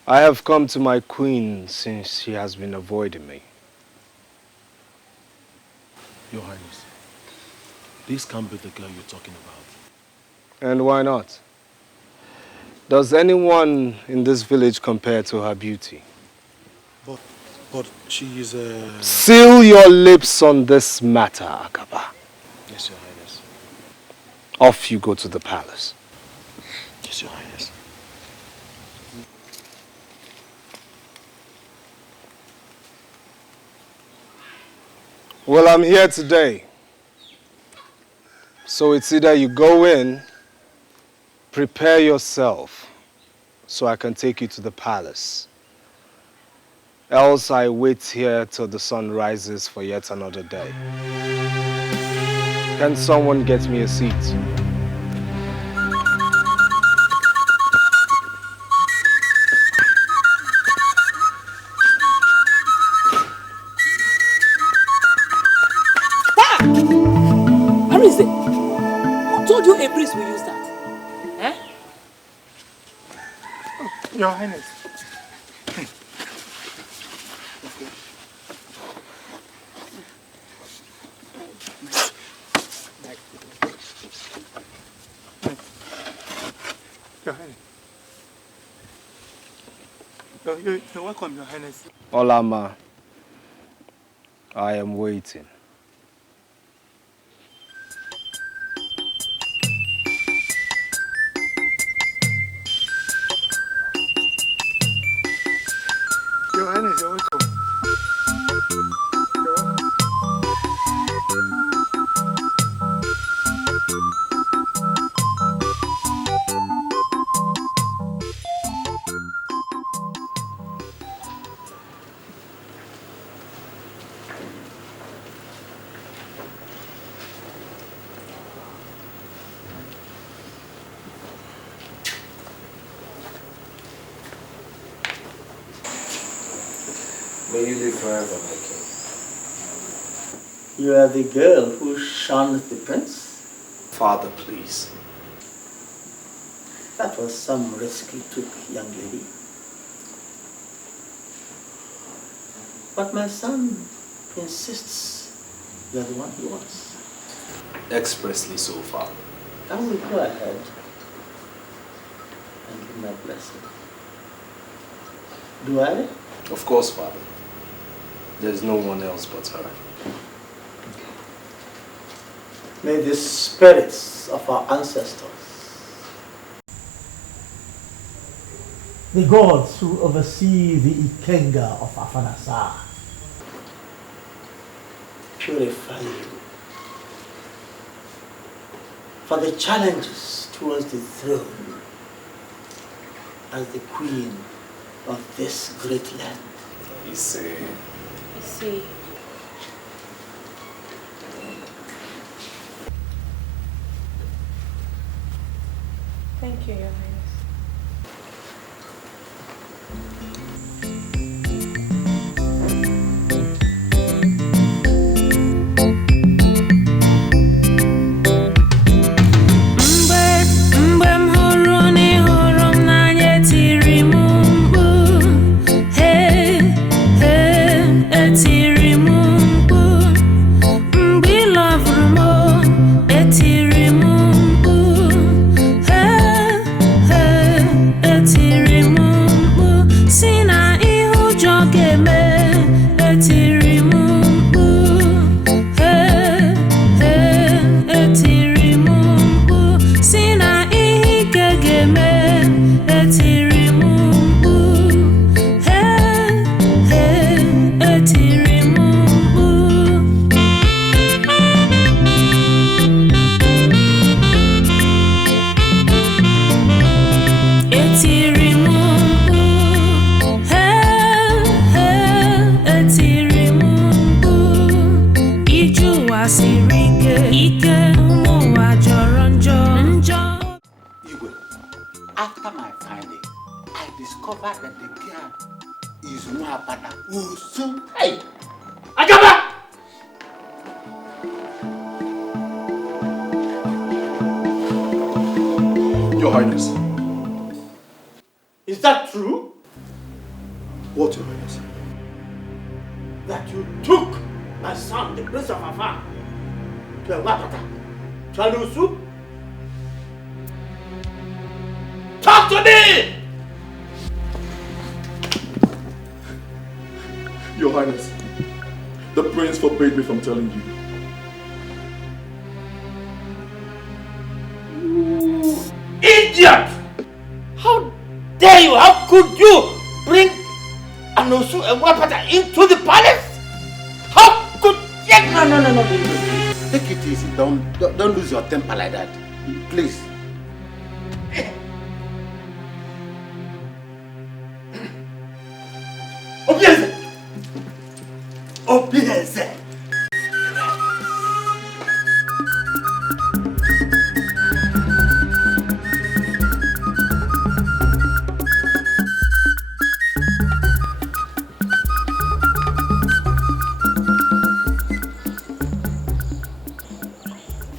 I have come to my queen since she has been avoiding me. Your Highness, this can't be the girl you're talking about. And why not? Does anyone in this village compare to her beauty? But she is a... Seal your lips on this matter, Akaba. Yes, Your Highness. Off you go to the palace. Yes, Your Highness. Well, I'm here today. So it's either you go in, prepare yourself, so I can take you to the palace. Else I wait here till the sun rises for yet another day. Can someone get me a seat? Where is it? Who told you a breeze will use that? Eh? Your Highness. Your Highness. You're welcome, Your Highness. Olama, I am waiting. Your Highness, you're welcome. You're welcome. May you live forever, my king. You are the girl who shunned the prince? Father, please. That was some risk you took, young lady. But my son insists you are the one he wants. Expressly so, Father. I will go ahead and give my blessing. Do I? Of course, Father. There's no one else but her. May the spirits of our ancestors, the gods who oversee the Ikenga of Afanasa, purify you for the challenges towards the throne as the queen of this great land. You see. Thank you, Your Highness. After my finding, I discovered that the girl is Nwabana Usu. Hey! Agaba! Your Highness. Is that true? What, Your Highness? That you took my son, the Prince of Afar, to a Wapata, to an Usu? Talk to me! Your Highness, the prince forbade me from telling you. You idiot! How dare you? How could you bring Anosu and Wapata into the palace? How could you? it easy. Don't lose your temper like that. Please. Obieze! Obieze!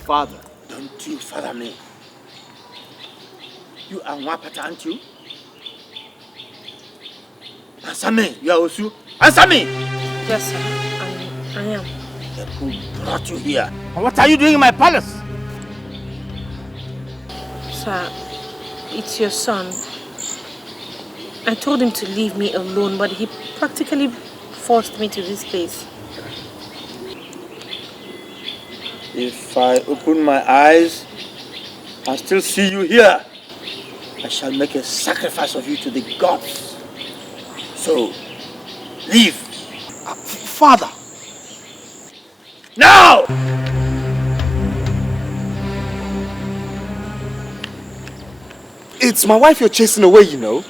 Father, don't you father me. You are Wapata, aren't you? Answer me, you are Osu. Answer me! Yes, sir. I am. Then who brought you here? And what are you doing in my palace? Sir, it's your son. I told him to leave me alone, but he practically forced me to this place. If I open my eyes and still see you here, I shall make a sacrifice of you to the gods. So, leave. Father! Now! It's my wife you're chasing away, you know.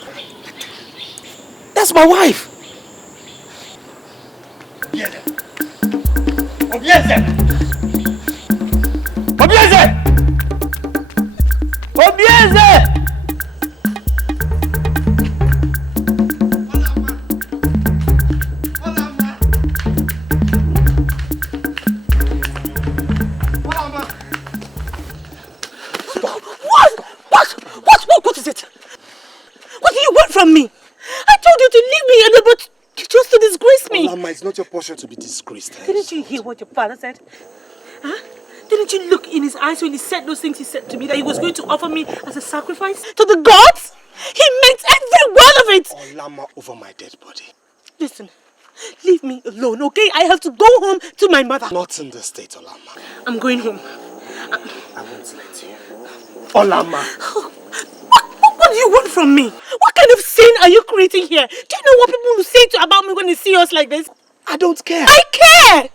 That's my wife! Obieze! Obieze! Obieze! Obieze! What is it? What do you want from me? I told you to leave me, but you chose to disgrace me. Olama, it's not your portion to be disgraced. Didn't you hear what your father said? Huh? Didn't you look in his eyes when he said those things he said to me, that he was going to offer me as a sacrifice to the gods? He meant every word of it. Olama over my dead body. Listen, leave me alone, okay? I have to go home to my mother. Not in this state, Olama. I'm going home. I won't let you. Olama. What do you want from me? What kind of sin are you creating here? Do you know what people will say about me when they see us like this? I don't care. I care!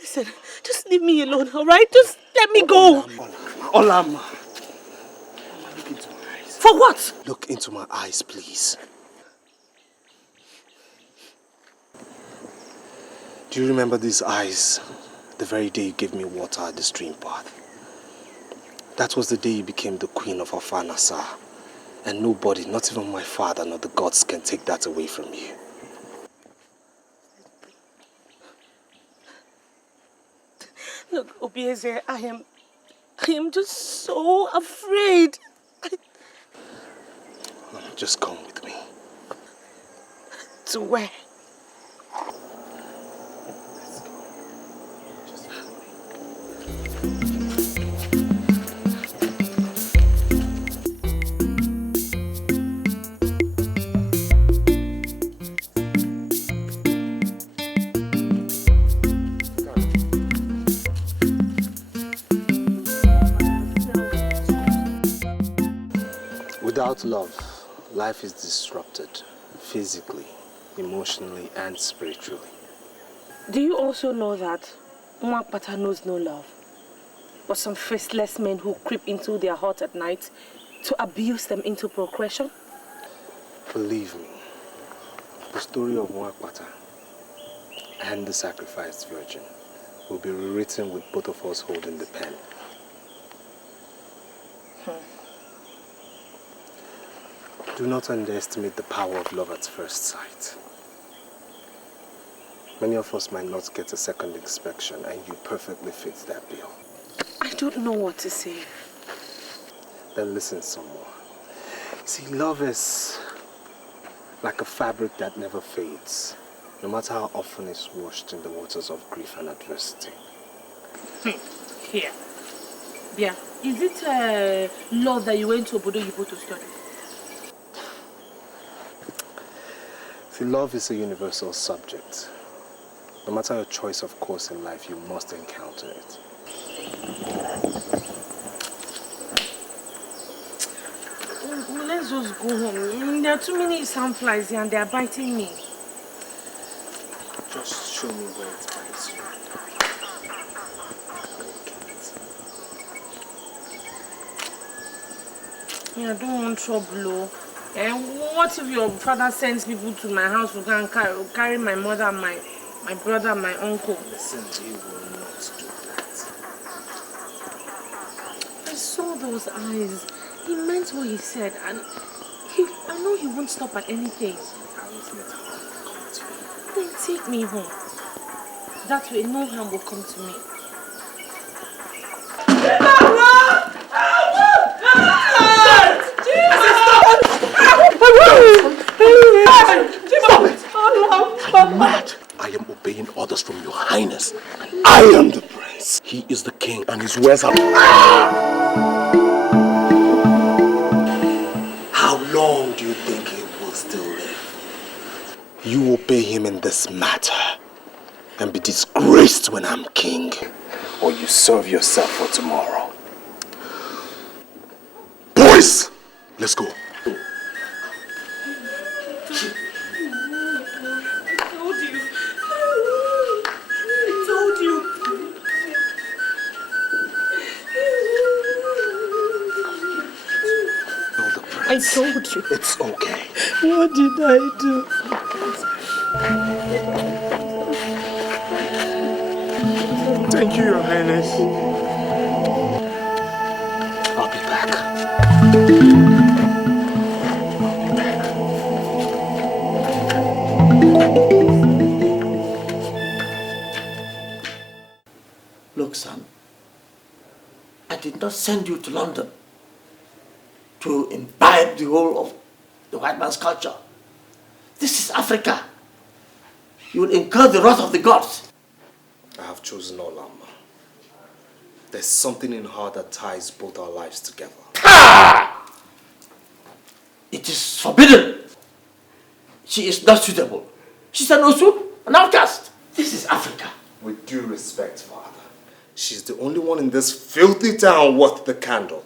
Listen, just leave me alone, alright? Just let me go. Olama. Look into my eyes. For what? Look into my eyes, please. Do you remember these eyes the very day you gave me water at the stream path? That was the day you became the queen of Afanasa. And nobody, not even my father nor the gods, can take that away from you. Look, Obieze, I am just so afraid. Just come with me. To where? Without love, life is disrupted physically, emotionally, and spiritually. Do you also know that Mwakpata knows no love, but some faceless men who creep into their hearts at night to abuse them into procreation? Believe me, the story of Mwakpata and the sacrificed virgin will be rewritten with both of us holding the pen. Do not underestimate the power of love at first sight. Many of us might not get a second inspection, and you perfectly fit that bill. I don't know what to say. Then listen some more. See, love is like a fabric that never fades, no matter how often it's washed in the waters of grief and adversity. Here. Yeah. Is it love that you went to Obodo Yibo to study? See, love is a universal subject. No matter your choice of course in life, you must encounter it. Let's just go home. There are too many sandflies here and they are biting me. Just show me where it bites you. Yeah, I don't want trouble. And what if your father sends people to my house to go and carry my mother, my brother, and my uncle? Listen, he will not do that. I saw those eyes. He meant what he said, and I know he won't stop at anything. I won't let harm come to you. Then take me home. That way, no harm will come to me. Are you mad? I am obeying orders from your highness. I am the prince. He is the king and his words are... How long do you think he will still live? You obey him in this matter and be disgraced when I'm king, or you serve yourself for tomorrow. Boys, let's go. I told you. It's okay. What did I do? Thank you, Your Highness. I'll be back. Look, son, I did not send you to London to imbibe the whole of the white man's culture. This is Africa. You will incur the wrath of the gods. I have chosen Olama. There's something in her that ties both our lives together. Ah! It is forbidden. She is not suitable. She's an Osu, an outcast. This is Africa. With due respect, Father, she's the only one in this filthy town worth the candle.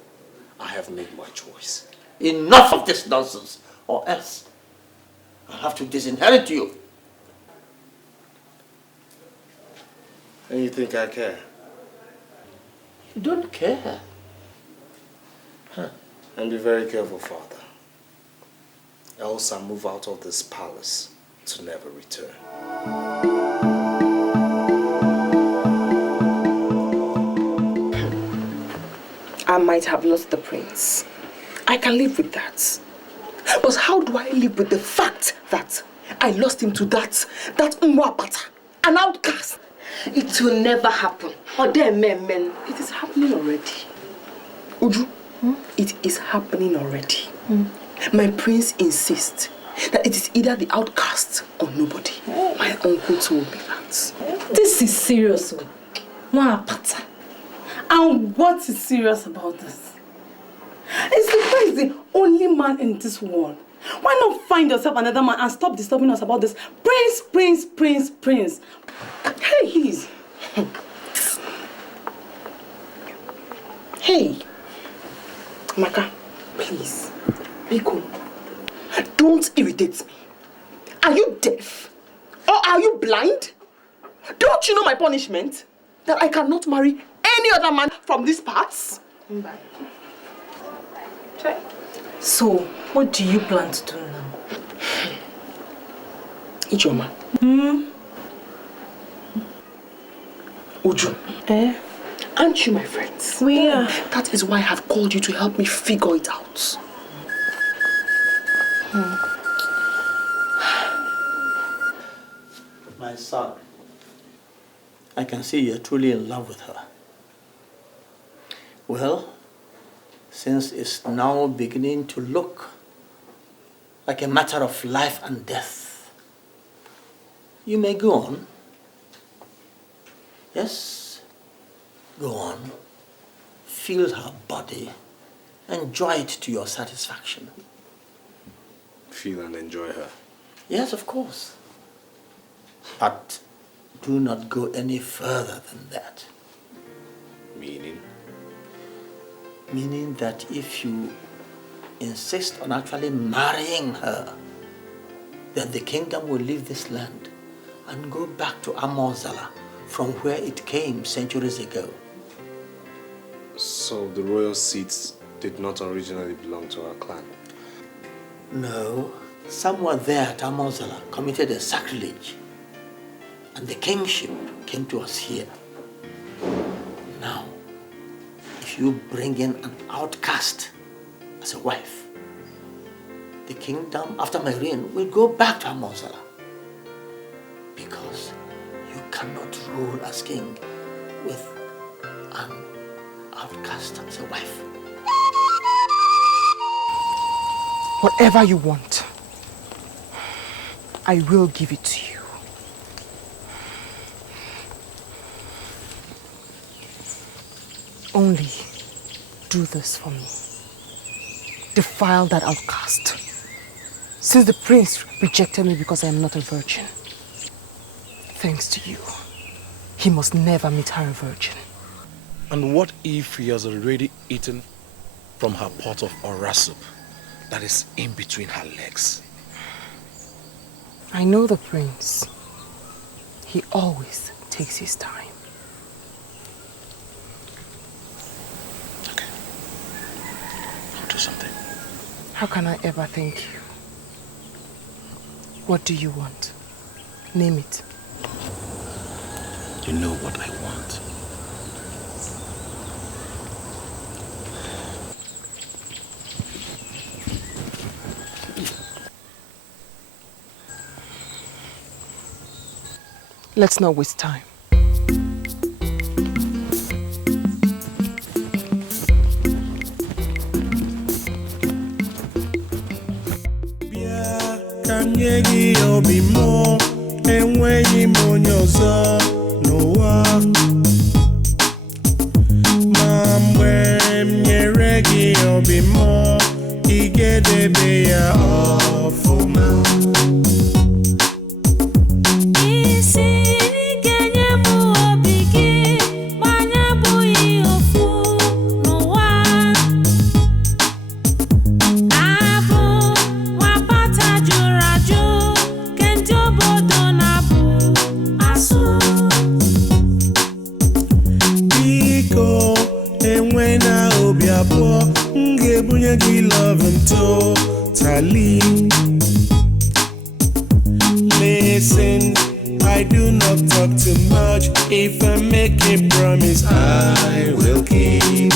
I have made my choice. Enough of this nonsense, or else I'll have to disinherit you. And you think I care? You don't care. Huh. And be very careful, Father. Else I move out of this palace to never return. I might have lost the prince. I can live with that. But how do I live with the fact that I lost him to that Mwapata, an outcast? It will never happen. Or there, men. It is happening already. Uju, it is happening already. My prince insists that it is either the outcast or nobody. My uncle told me that. This is serious, Mwapata. And what is serious about this? Is the prince the only man in this world? Why not find yourself another man and stop disturbing us about this prince? Hey, please. Hey, Maka, please, Biko, don't irritate me. Are you deaf? Or are you blind? Don't you know my punishment? That I cannot marry any other man from these parts? So, what do you plan to do now? Ijoma. Uju. Aren't you my friends? We are. That is why I have called you to help me figure it out. My son, I can see you're truly in love with her. Well, since it's now beginning to look like a matter of life and death, you may go on. Yes, go on. Feel her body. Enjoy it to your satisfaction. Feel and enjoy her. Yes, of course. But do not go any further than that. Meaning? Meaning that if you insist on actually marrying her, then the kingdom will leave this land and go back to Amozala, from where it came centuries ago. So the royal seat did not originally belong to our clan. No, someone there at Amonsala committed a sacrilege, and the kingship came to us here. Now, if you bring in an outcast as a wife, the kingdom after my reign will go back to Amonsala, because you cannot rule as king with an outcast as a wife. Whatever you want, I will give it to you. Only do this for me. Defile that outcast. Since the prince rejected me because I am not a virgin, thanks to you, he must never meet her a virgin. And what if he has already eaten from her pot of ora soup that is in between her legs? I know the prince. He always takes his time. Okay. I'll do something. How can I ever thank you? What do you want? Name it. You know what I want. Let's not waste time. Listen, I do not talk too much. If I make a promise, I will keep.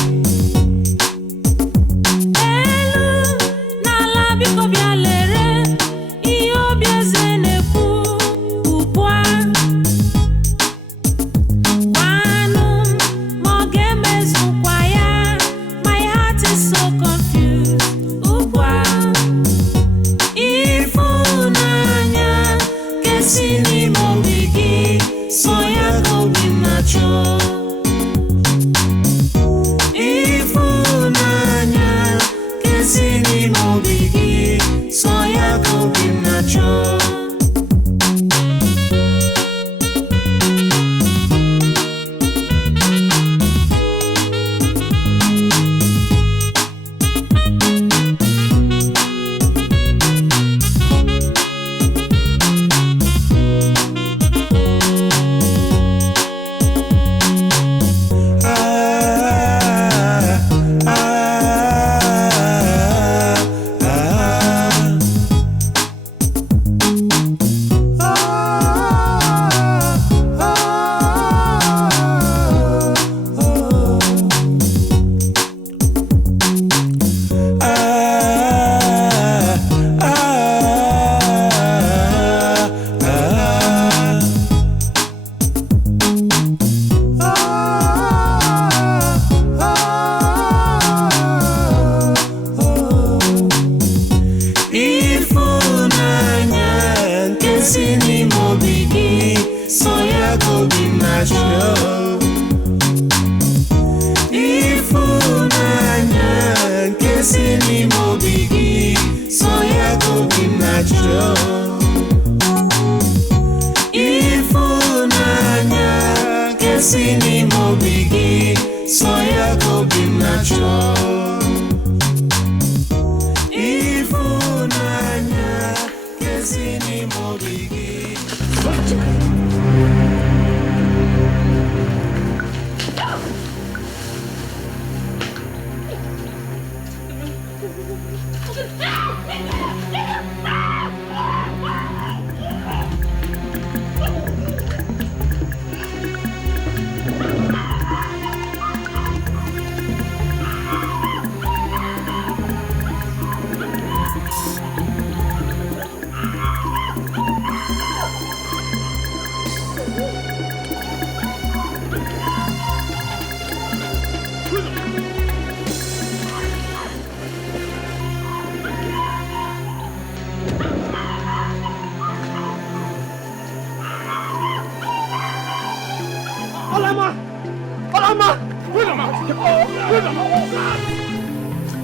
hammer! Bring the hammer! Bring the hammer!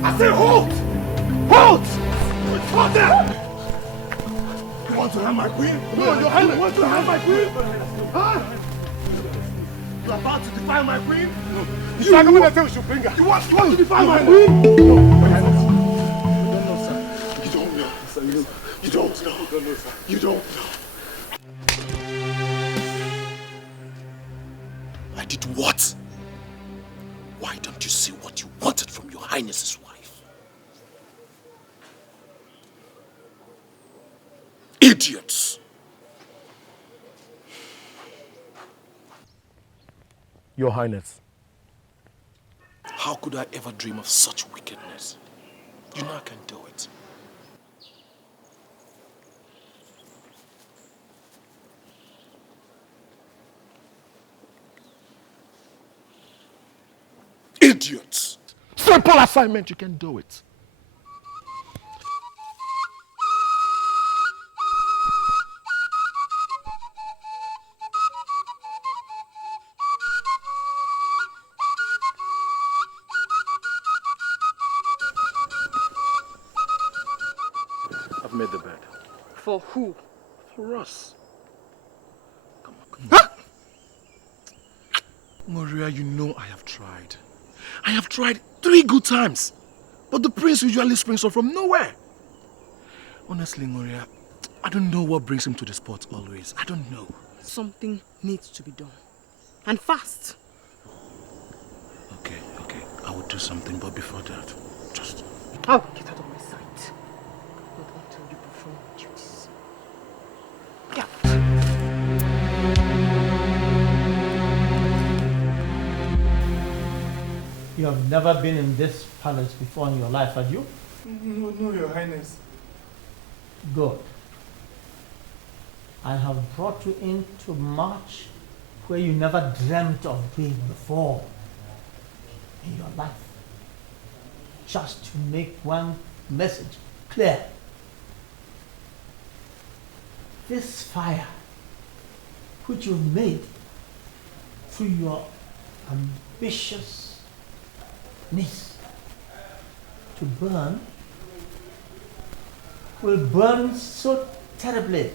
I say halt! Halt! Halt there! You want to harm my queen? No, Your Highness! You want to harm my queen? Huh? You are about to defy my queen? No. You are going to tell Shupinga. You want to defy my queen? No, Your Highness. You don't know, sir. You don't know. You don't know, sir. You don't know. I did what? Why don't you see what you wanted from Your Highness's wife? Idiots! Your Highness. How could I ever dream of such wickedness? You know I can do it. Idiots! Simple assignment, you can do it. I've made the bed. For who? For us. Come on. Huh? Maria, you know I have tried. I have tried 3 good times. But the prince usually springs up from nowhere. Honestly, Maria, I don't know what brings him to the spot always. I don't know. Something needs to be done. And fast. Okay. I will do something, but before that, just... Oh, get out of my sight. Not until you perform your duties. Yeah. You have never been in this palace before in your life, have you? No, Your Highness. Good. I have brought you in to march where you never dreamt of being before in your life. Just to make one message clear. This fire which you've made through your ambitious needs to burn will burn so terribly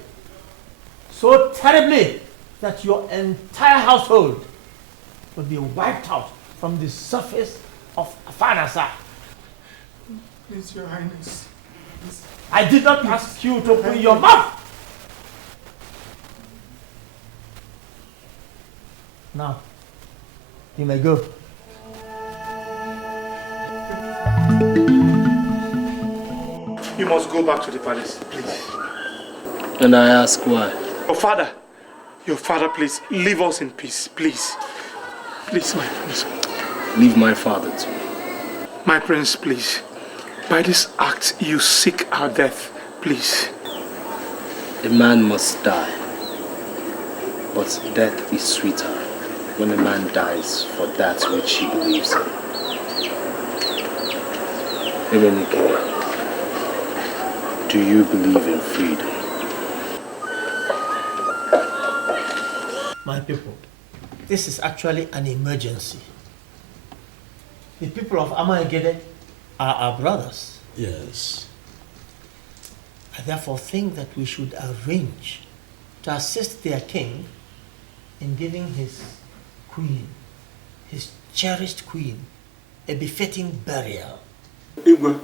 that your entire household will be wiped out from the surface of Afanasa. Please, Your Highness. Please. I did not ask you to open your mouth. Now, you may go. You must go back to the palace, please. And I ask why? Your father, please, leave us in peace, please. Please, my prince. Leave my father too. My prince, please. By this act, you seek our death, please. A man must die. But death is sweeter when a man dies for that which he believes in. Emenike, do you believe in freedom? My people, this is actually an emergency. The people of Amaegede are our brothers. Yes. I therefore think that we should arrange to assist their king in giving his queen, his cherished queen, a befitting burial. Igwe,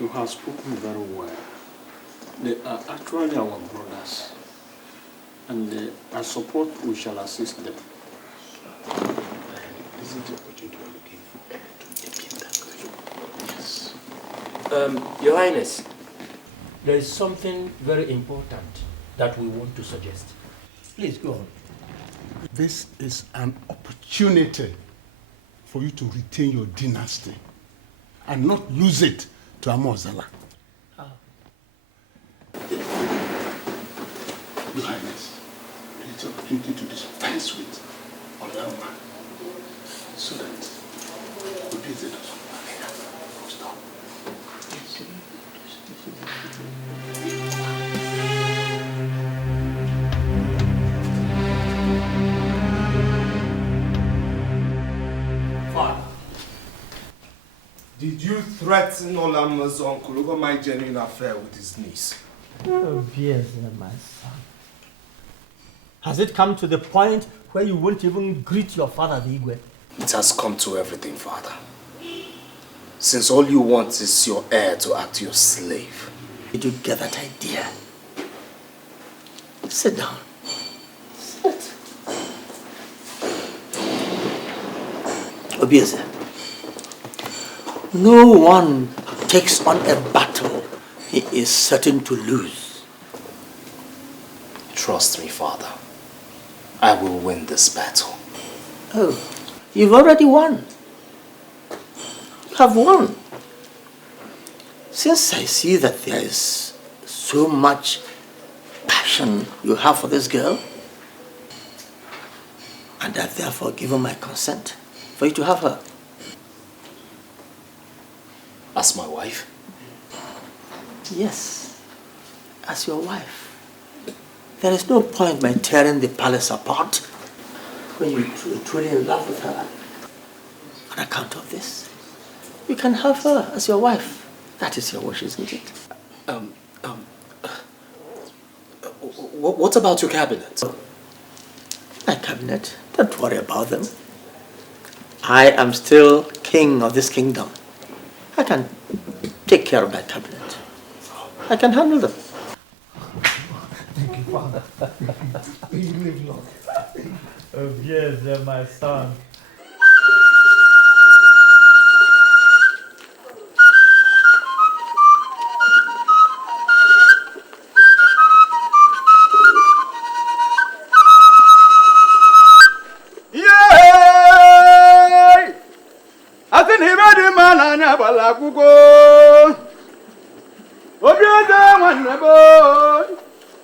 you have spoken very well. They are actually our brothers, and I support we shall assist them. Isn't it what you are looking for? Yes. Your Highness, there is something very important that we want to suggest. Please go on. This is an opportunity for you to retain your dynasty and not lose it to Amozala. Your Highness, it's an opportunity to dispense with Olama so that we please it us. Stop. Did you threaten Olama's uncle over my genuine affair with his niece? Oh, yes, my son. Has it come to the point where you won't even greet your father, the Igwe? It has come to everything, Father. Since all you want is your heir to act your slave. Did you get that idea? Sit down. Sit. Obieze, no one takes on a battle he is certain to lose. Trust me, Father. I will win this battle. Oh, you've already won. You have won. Since I see that there is so much passion you have for this girl, and I've therefore given my consent for you to have her. As my wife? Yes, as your wife. There is no point by tearing the palace apart when you're truly in love with her. On account of this, you can have her as your wife. That is your wish, isn't it? What about your cabinet? My cabinet? Don't worry about them. I am still king of this kingdom. I can take care of my cabinet. I can handle them. Thank you, Father. May you live long. Oh, yes, my son.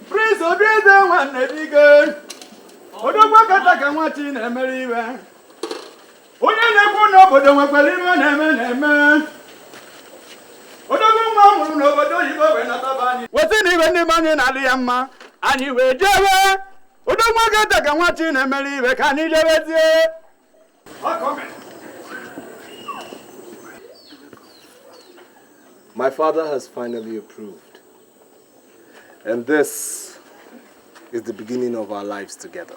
Prince Obieze nwanne bige. Odogwa kataka nwati na-emere iwe. Onye na-ekwu n'obodo nwekwara iwe na-eme. Odogwa nwa mụrụ n'obodo oyibo wee nataba anyị. Weta na iwe ndị anyị na-adị ya mma. Anyị wee jebe. Odogwa kataka nwati na-emere iwe ka anyị jebezie. My father has finally approved. And this is the beginning of our lives together.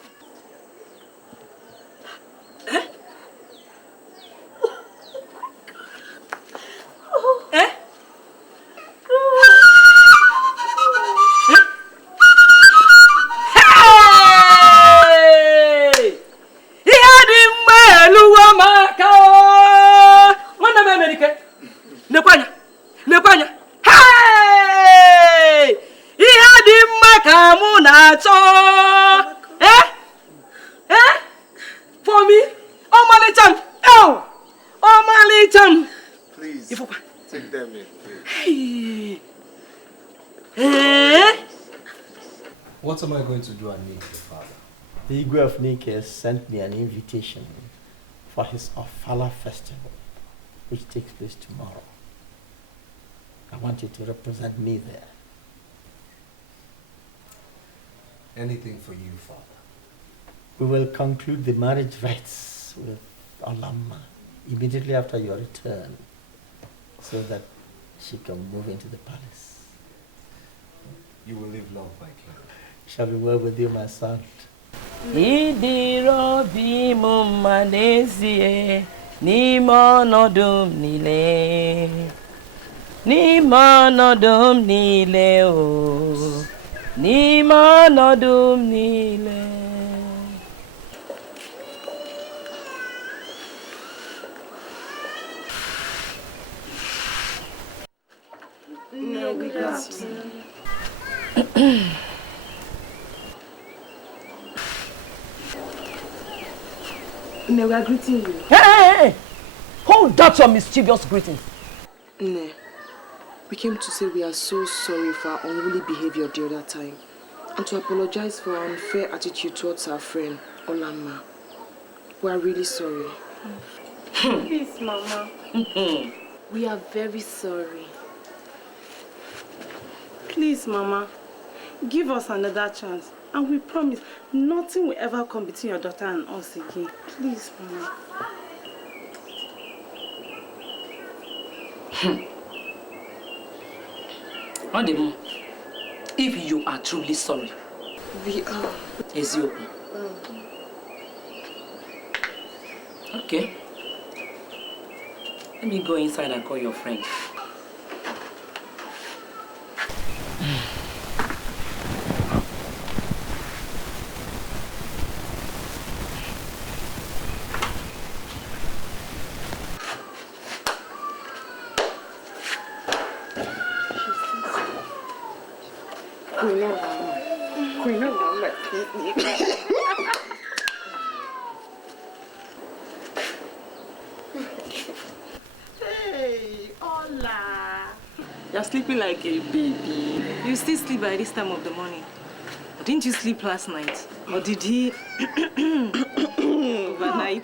For me? Oh, Malicham! Oh! Oh, Malicham! Please, take them in. What am I going to do at Nike, Father? The Igwe of Nike sent me an invitation for his Ofala festival, which takes place tomorrow. I want you to represent me there. Anything for you, Father. We will conclude the marriage rites with Olama immediately after your return, so that she can move into the palace. You will live long, my king. Shall be well with you, my son. Idirobi mumanezie nimonodum nile nimonodum nile o nimonodum nile. No, we got you. Ne, we are greeting you. Hey! Hold that your mischievous greetings. Ne, we came to say we are so sorry for our unruly behavior the other time and to apologize for our unfair attitude towards our friend, Olama. We are really sorry. Please, Mama. We are very sorry. Please, Mama. Give us another chance. And we promise nothing will ever come between your daughter and us again. Please, Mama. Ademo, if you are truly sorry, We are. Ezio. Okay. Let me go inside and call your friend. Hey, hola. You're sleeping like a baby. You still sleep by this time of the morning. Didn't you sleep last night? Or did he overnight?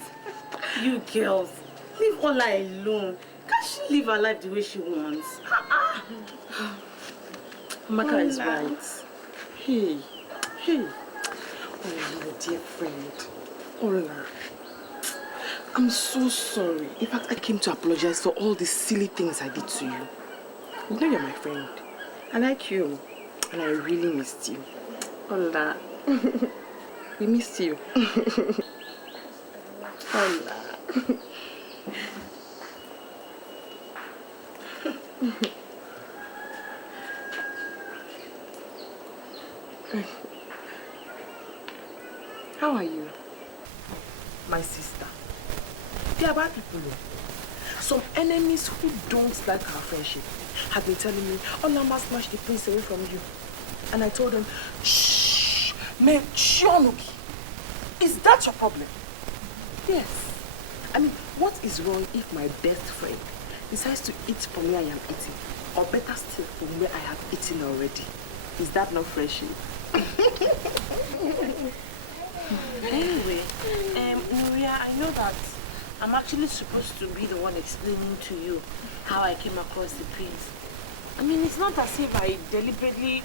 You girls, leave Ola alone. Can't she live her life the way she wants? Maka is right. Hey. Oh, my dear friend. Ola. I'm so sorry. In fact, I came to apologize for all the silly things I did to you. You know you're my friend. I like you. And I really missed you. Ola. We missed you. Ola. How are you? My sister. They are bad people. Some enemies who don't like our friendship have been telling me, Ola must smash the prince away from you. And I told them, shh, me Chionuki. Is that your problem? Yes. I mean, what is wrong if my best friend decides to eat from where I am eating? Or better still, from where I have eaten already? Is that not friendship? Anyway, Nuria, I know that I'm actually supposed to be the one explaining to you how I came across the prince. I mean, it's not as if I deliberately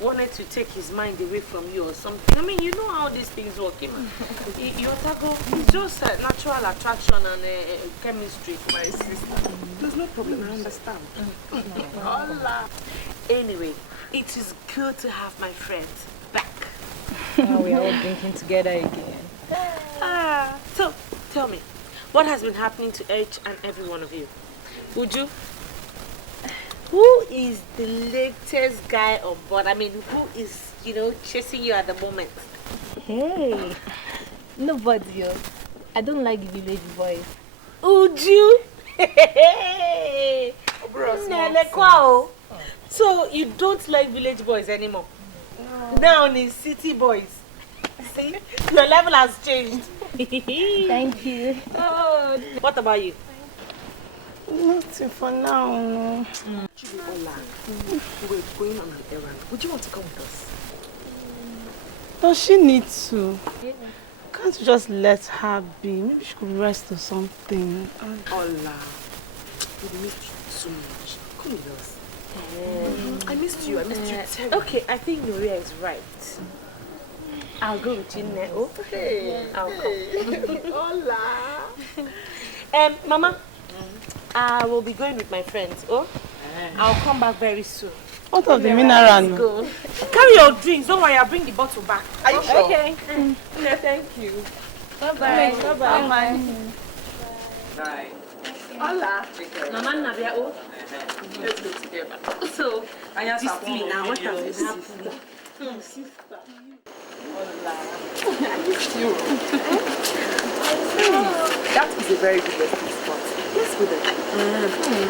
wanted to take his mind away from you or something. I mean, you know how these things work. It's just a natural attraction and chemistry. My sister. There's no problem, I understand. Hola. Anyway, it is good to have my friends back. Now we are all drinking together again. So, tell me, what has been happening to each and every one of you? Uju, who is the latest guy on board? I mean, who is, chasing you at the moment? Hey, nobody. I don't like the village boys. Uju? Hey! So, you don't like village boys anymore? No. Now it's city boys. See, your level has changed. Thank you. Oh, what about you? Nothing for now. No. Ola, we're going on an errand. Would you want to come with us? Does she need to? Can't you just let her be? Maybe she could rest or something. Ola, we missed you so much. Come with us. I missed you. I missed you terribly. Okay, I think Nuria is right. I'll go with you now. Okay. I'll come. Hola. Mama, I will be going with my friends. I'll come back very soon. What of the mineral? Go. Carry your drinks. Don't worry, I'll bring the bottle back. Are you sure? Okay. No, thank you. Bye-bye. Bye-bye. Bye. Hola. Mama Nabia, Let's go together. So, this thing now, what has been happening? Sister. Hola. I missed you. That is a very good resting spot. Let's go there.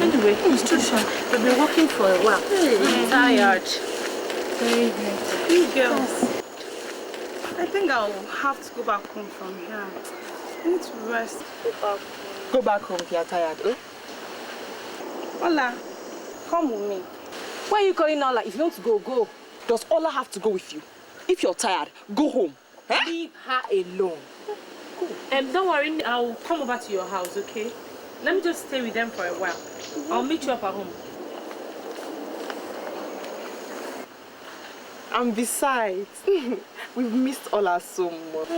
Anyway, it's too short. We've been walking for a while. I'm tired. Very good. You girls. I think I'll have to go back home from here. I need to rest. Go back home if you're tired, eh? Ola, come with me. Why are you calling Ola? If you want to go, go. Does Ola have to go with you? If you're tired, go home. Eh? Leave her alone. Don't worry, I'll come over to your house, okay? Let me just stay with them for a while. I'll meet you up at home. And besides, we've missed Ola so much.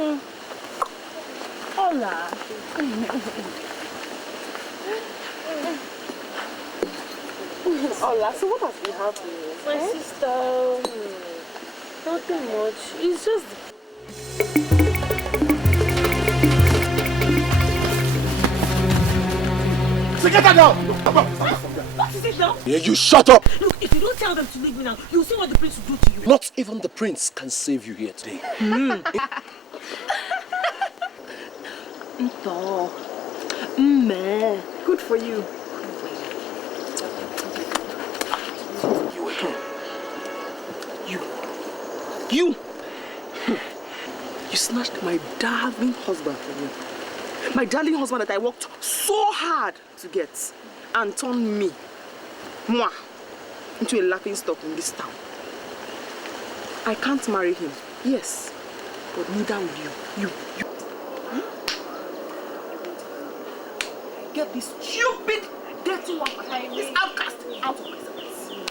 Ola. Ola, so what has been happening? My sister, nothing much. It's just... So get her down! What is it now? Yeah, you shut up! Look, if you don't tell them to leave me now, you'll see what the prince will do to you. Not even the prince can save you here today. Good for you. You snatched my darling husband from me. My darling husband that I worked so hard to get and turned me, moi, into a laughing stock in this town. I can't marry him, yes, but neither will you. Get this stupid, dirty one, this outcast out of my sight.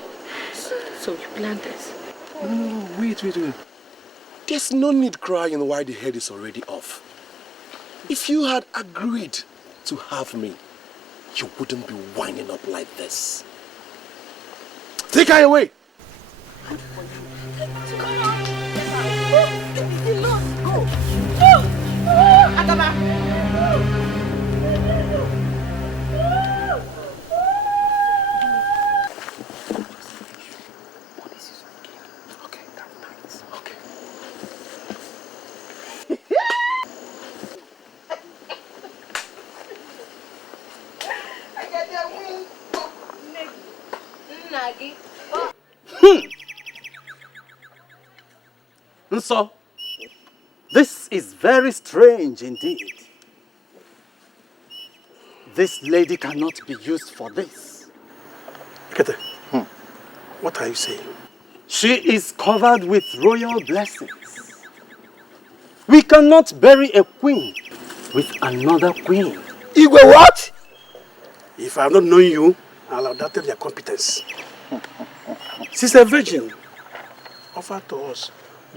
So you planned this? No, wait. There's no need crying while the head is already off. If you had agreed to have me, you wouldn't be winding up like this. Take her away! So, this is very strange indeed. This lady cannot be used for this. Kete, what are you saying? She is covered with royal blessings. We cannot bury a queen with another queen. Igwe, what? If I have not known you, I'll have doubted your competence. She's a virgin offered to us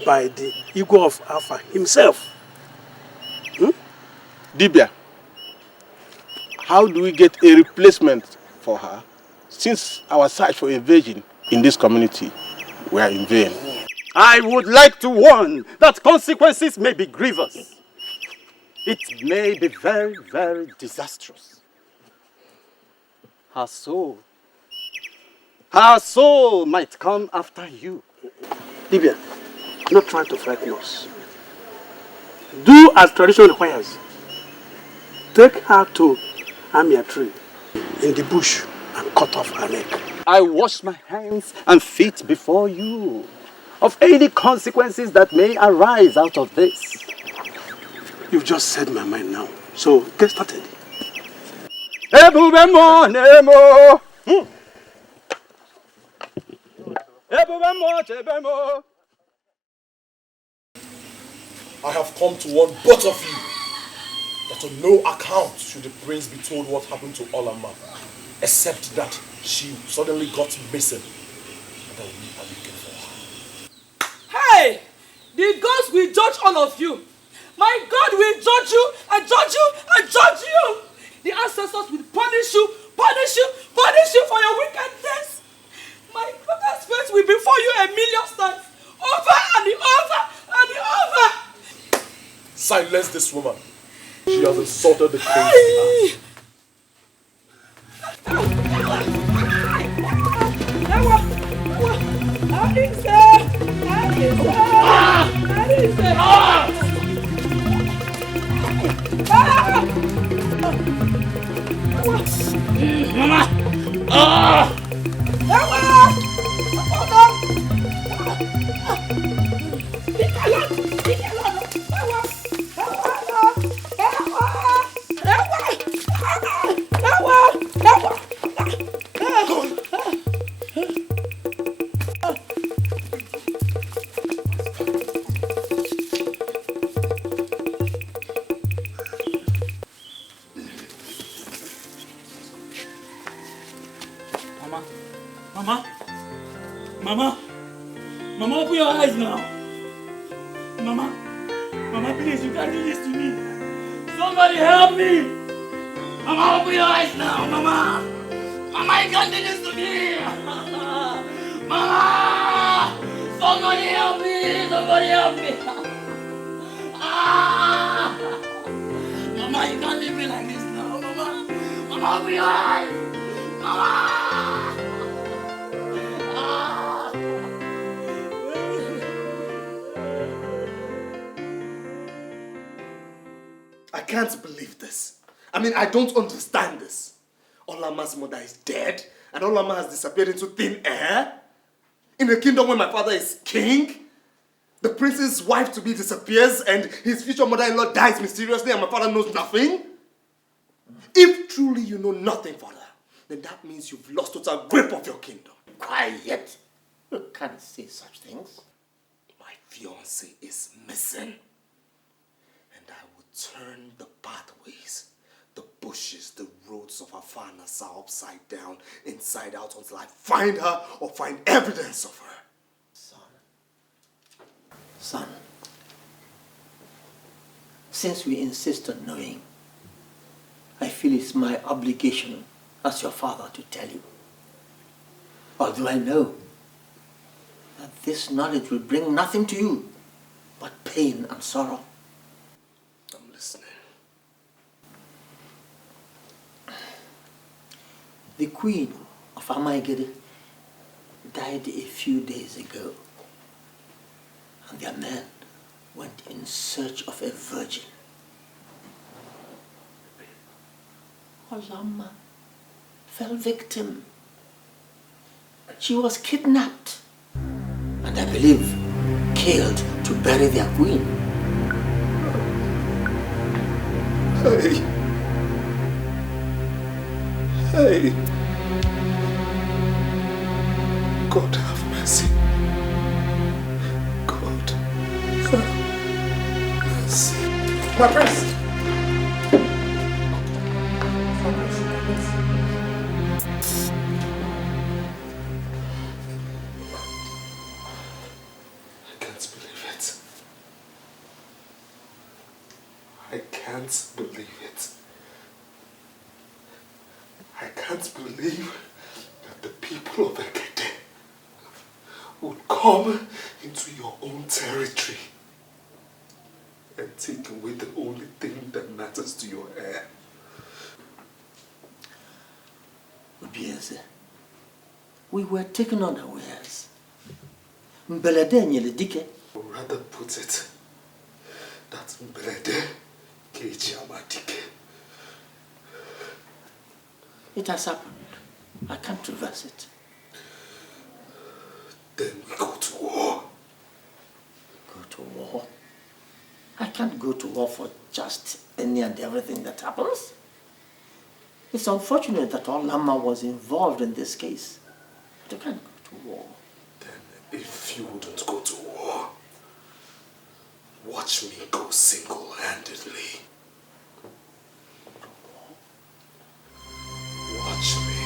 by the Igwe of Alpha himself. Dibia, how do we get a replacement for her since our search for a virgin in this community were in vain? I would like to warn that consequences may be grievous. It may be very, very disastrous. Her soul might come after you. Dibia, not trying to frighten us. Do as tradition requires. Take her to Amia tree in the bush and cut off her neck. I wash my hands and feet before you of any consequences that may arise out of this. You've just said my mind now, so get started. I have come to warn both of you that on no account should the prince be told what happened to Olama, except that she suddenly got missing and that we are looking for her. Hey! The gods will judge all of you. My God will judge you and judge you and judge you. The ancestors will punish you for your wickedness. My brother's face will be before you 1,000,000 times. Over and over and over. Silence this woman. She has insulted the prince. Mama, open your eyes now. Mama, please, you can't do this to me. Somebody help me. Mama, open your eyes now, Mama. Mama, you can't do this to me! Mama! Somebody help me! Somebody help me! Ah! Mama, you can't leave me like this now, Mama! Mama, I'll be alive! Mama! Ah! I can't believe this. I mean, I don't understand this. Olama's mother is dead, and Olama has disappeared into thin air? In a kingdom where my father is king? The prince's wife-to-be disappears, and his future mother-in-law dies mysteriously, and my father knows nothing? If truly you know nothing, father, then that means you've lost total grip of your kingdom. Quiet. You can't say such things. My fiancé is missing. And I will turn the pathways, the bushes, the roads of Afanasa upside down, inside out, until I find her or find evidence of her. Son, since we insist on knowing, I feel it's my obligation as your father to tell you. Although I know that this knowledge will bring nothing to you but pain and sorrow. I'm listening. The queen of Amaigede died a few days ago, and their men went in search of a virgin. Olama fell victim. She was kidnapped and I believe killed to bury their queen. Hey. Hey. God have mercy. God have mercy. My prince. I can't believe it. I can't believe that the people of Ekete would come into your own territory and take away the only thing that matters to your heir. Obieze, we were taken unawares. Mbelede nyele dike. Or rather put it, that Mbelede keji amadike. It has happened. I can't reverse it. Then we go to war. Go to war? I can't go to war for just any and everything that happens. It's unfortunate that Olama was involved in this case. But I can't go to war. Then if you wouldn't go to war, watch me go single-handedly. Watch me.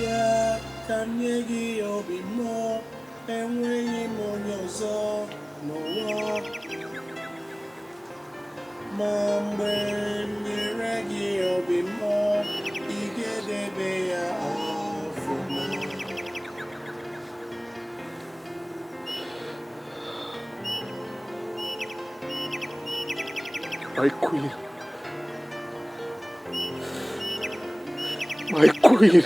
Yeah, can you give me more? And when you on your soul, no war. Mom, when you reggae, you'll be more. You get the bear off for me. My queen. My queen.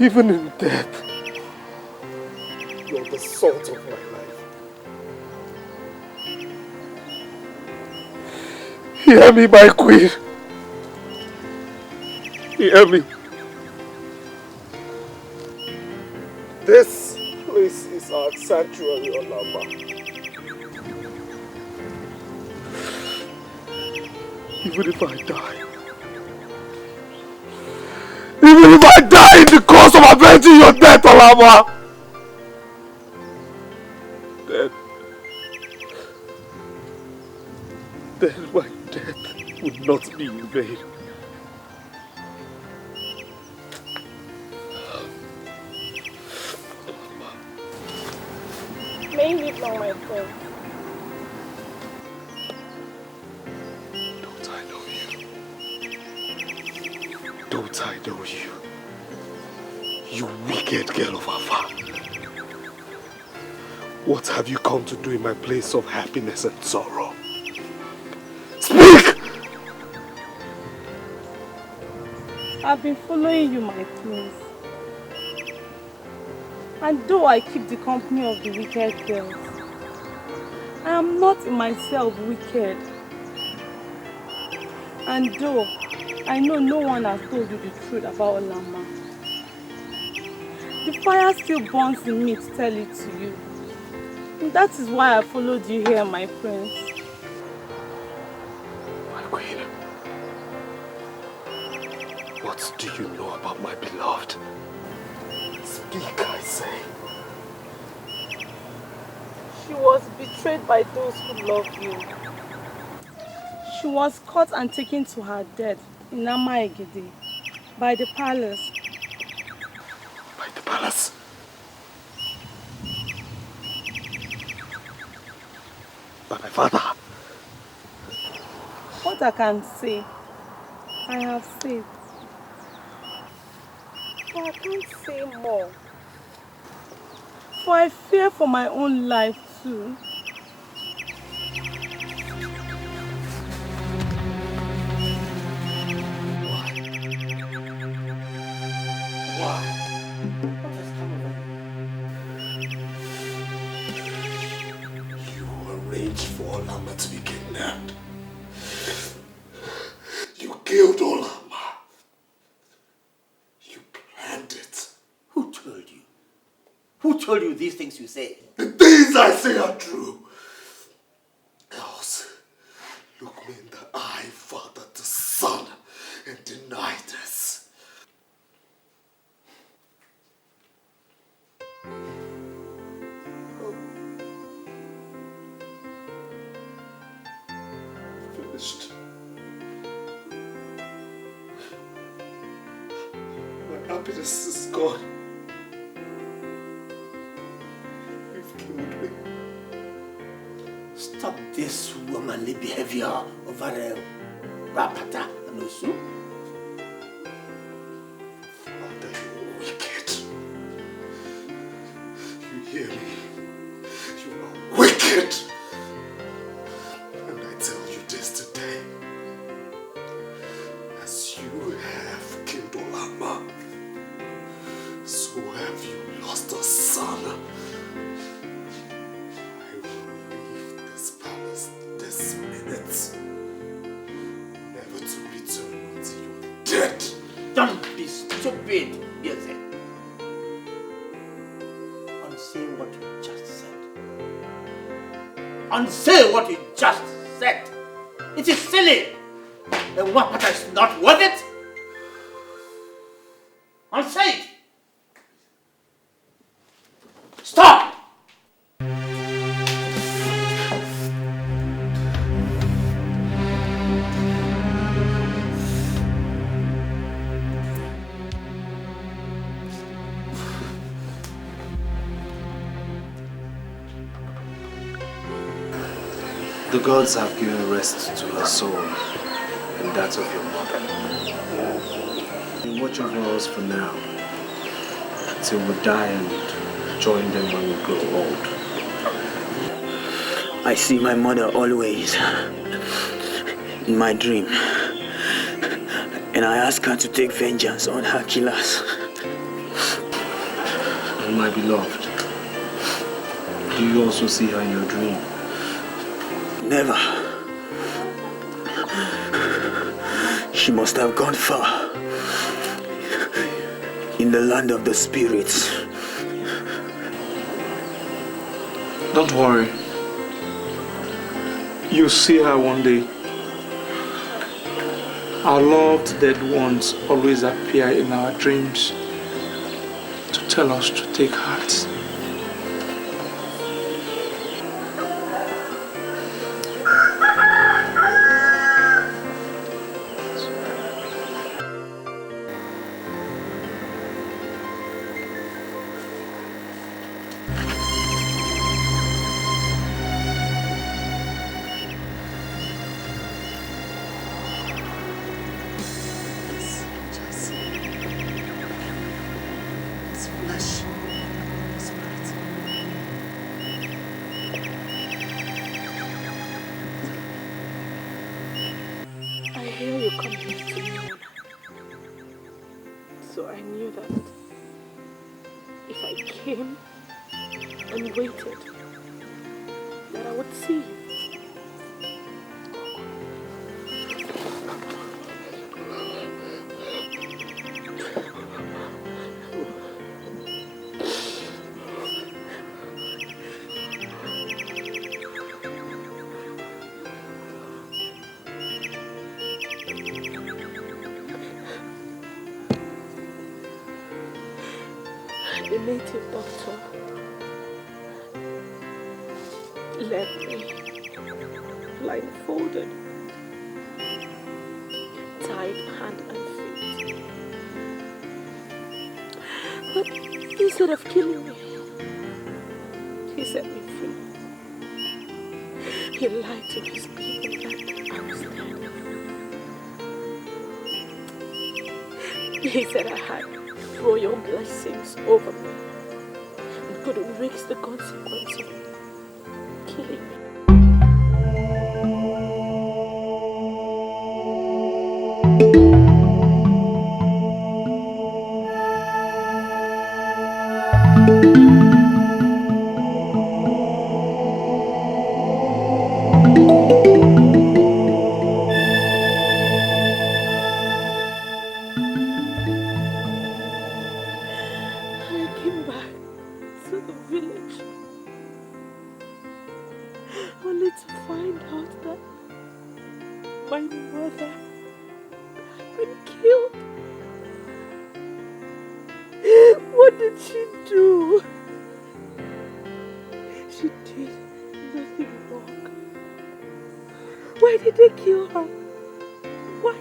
Even in death, you're the salt of my life. Hear me, my queen. Hear me. This place is our sanctuary, Olama. Even if I die, even if I die in the course of avenging your death, Olama, then my death would not be in vain. May you live long, my friend. I know you. You wicked girl of Afa. What have you come to do in my place of happiness and sorrow? Speak! I've been following you, my prince. And though I keep the company of the wicked girls, I am not in myself wicked. And though I know no one has told you the truth about Olama, the fire still burns in me to tell it to you. And that is why I followed you here, my prince. My queen, what do you know about my beloved? Speak, I say. She was betrayed by those who love you. She was caught and taken to her death in Amaegede by the palace. By the palace? By my father? What I can say, I have said. But I can't say more. For I fear for my own life too. Why? You arranged for Olama to be kidnapped. You killed Olama. You planned it. Who told you? Who told you these things you say? The things I say are true. Else, look me in the eye, father to son, and deny this. Finished. My happiness is gone. You've killed me. Stop this womanly behavior over Rapata and Osu. Father, you're wicked. You hear me? You are wicked. And I tell you this today. As you have killed Olama, so have you lost a son. I will leave this palace this minute, never to return until you're dead. Don't be stupid, Yeze. Unsay what you just said. Unsay what you just said. It is silly. The Wapata is not worth it. Unsay it. Stop! The gods have given rest to her soul and that of your mother. You watch over us for now, till we die and join them when we grow old. I see my mother always in my dream, and I ask her to take vengeance on her killers. And my beloved, do you also see her in your dream? Never. She must have gone far in the land of the spirits. Don't worry. You'll see her one day. Our loved dead ones always appear in our dreams to tell us to take heart. come here to mourn. So I knew that if I came and waited, that I would see you. The native doctor led me blindfolded, tied hand and feet. But instead of killing me, he set me free. He lied to his people that I was dead. He said I had royal blessings over me and couldn't risk the consequence of killing me. Only to find out that my mother had been killed. What did she do? She did nothing wrong. Why did they kill her? Why?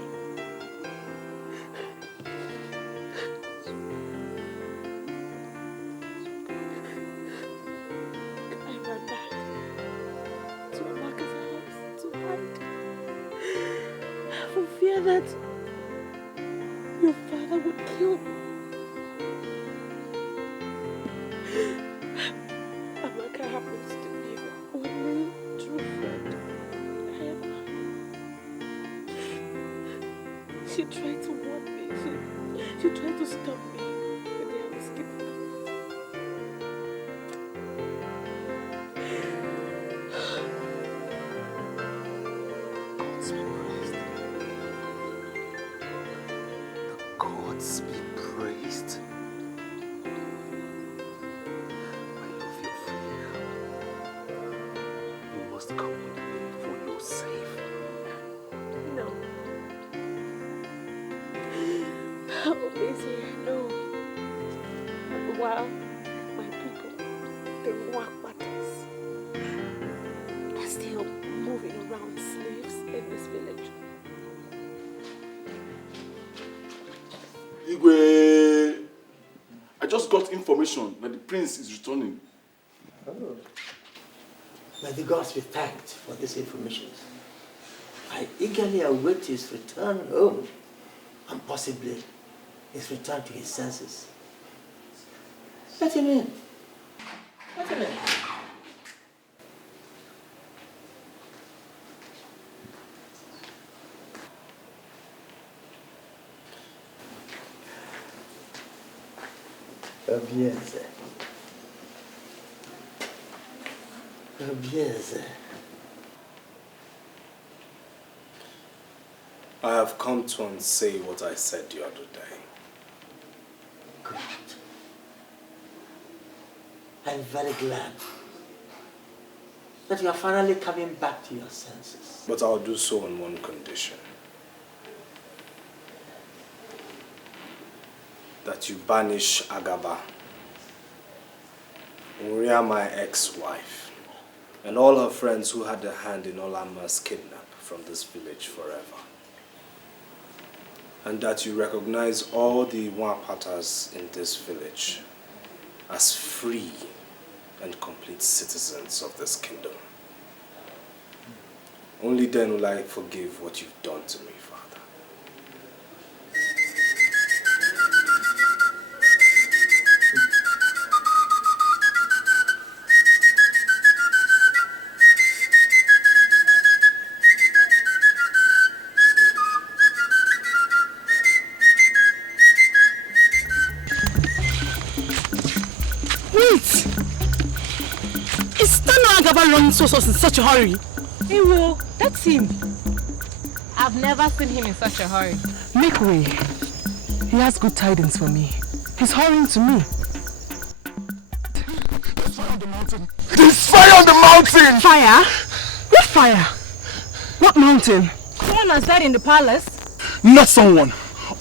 I ran back to Amaka's house to hide. For fear that your father would kill me. Amaka happens to be the only true friend I ever had. She tried to warn me. She tried to stop me the day I was kidnapped. Gods be praised. I love your freedom. You must come with me for your safe. No. Oh, Maisie, no. While my people, the Wakwatas, are still moving around slaves in this village. Igwe, I just got information that the prince is returning. Oh. May the gods be thanked for this information. I eagerly await his return home and possibly his return to his senses. Let him in. Let him in. Obieze. Obieze. I have come to unsay what I said the other day. Good. I'm very glad that you are finally coming back to your senses. But I'll do so on one condition. That you banish Agaba, Uria, my ex-wife, and all her friends who had a hand in Olama's kidnap from this village forever. And that you recognize all the Wapatas in this village as free and complete citizens of this kingdom. Only then will I forgive what you've done to me, Father. saw us in such a hurry? Hey, well, that's him. I've never seen him in such a hurry. Make way. He has good tidings for me. He's hurrying to me. There's fire on the mountain! There's fire on the mountain! Fire? What fire? What mountain? Someone has died in the palace. Not someone.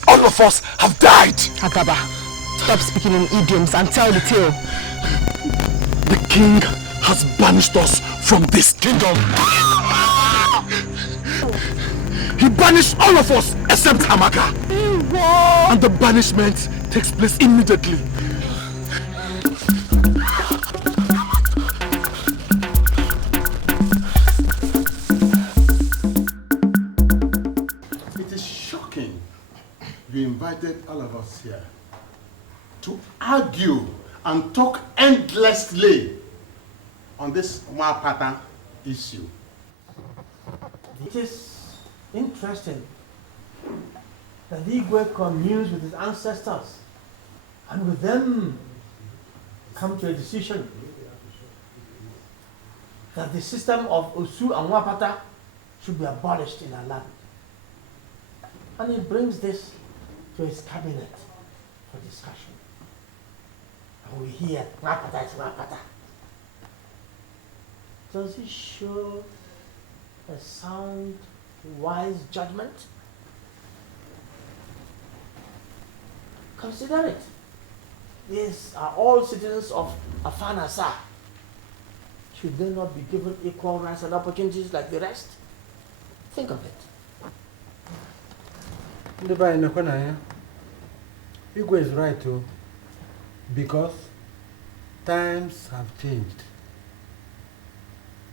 All of us have died. Agaba, stop speaking in idioms and tell the tale. The king has banished us from this kingdom. He banished all of us except Amaka. And the banishment takes place immediately. It is shocking you invited all of us here to argue and talk endlessly on this Mwapata issue. It is interesting that the Igwe communes with his ancestors and with them come to a decision that the system of Osu and Mwapata should be abolished in our land. And he brings this to his cabinet for discussion. And we hear Mwapata is Mwapata. Does he show a sound, wise judgment? Consider it. These are all citizens of Afanasa. Should they not be given equal rights and opportunities like the rest? Think of it. Igwe is right too, because times have changed.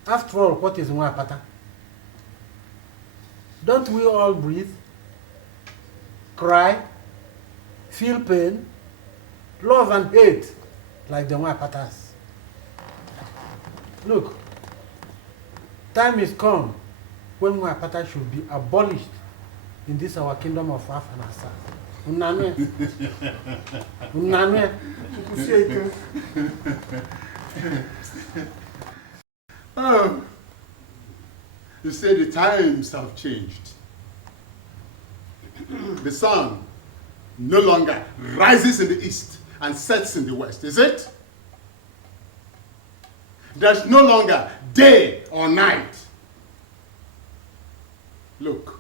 After all, what is Mwapata? Don't we all breathe, cry, feel pain, love and hate like the Mwapatas? Look, time is come when Mwapata should be abolished in this our kingdom of Afanasa. Unanwe. Unanwe. Oh, you say the times have changed. The sun no longer rises in the east and sets in the west, is it? There's no longer day or night. Look,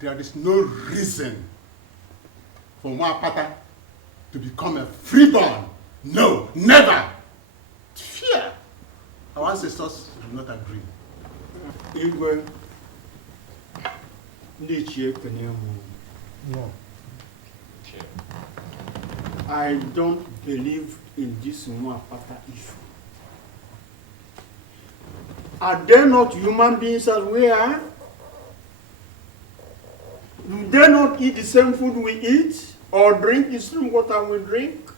there is no reason for Mwapata to become a freeborn. No, never. Fear. Our ancestors do not agree. Igwe, no. I don't believe in this Mwapata issue. Are they not human beings as we are? Do they not eat the same food we eat or drink the same water we drink?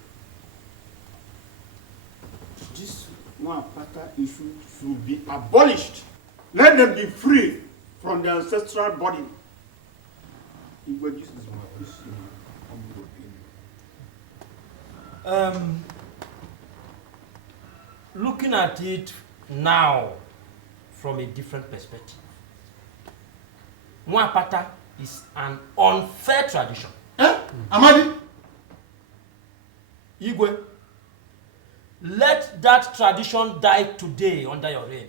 This Mwapata issue should be abolished. Let them be free from their ancestral body. This is my opinion. Looking at it now from a different perspective, Mwapata is an unfair tradition. Amadi? Igwe, let that tradition die today under your reign,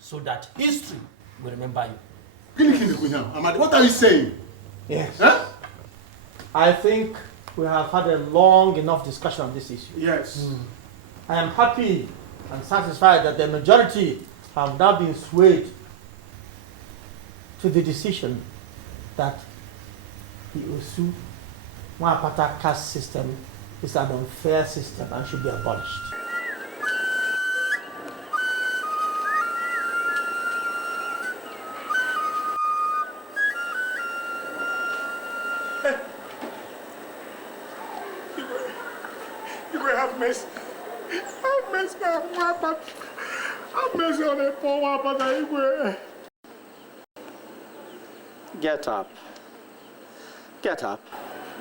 so that history will remember you. Amadi, what are you saying? Yes. Huh? I think we have had a long enough discussion on this issue. Yes. I am happy and satisfied that the majority have now been swayed to the decision that the Osu Mwapata caste system is an unfair system and should be abolished. You will have mercy. Have mercy on Mwapata. Have mercy on the poor Mwapata. Get up. Get up.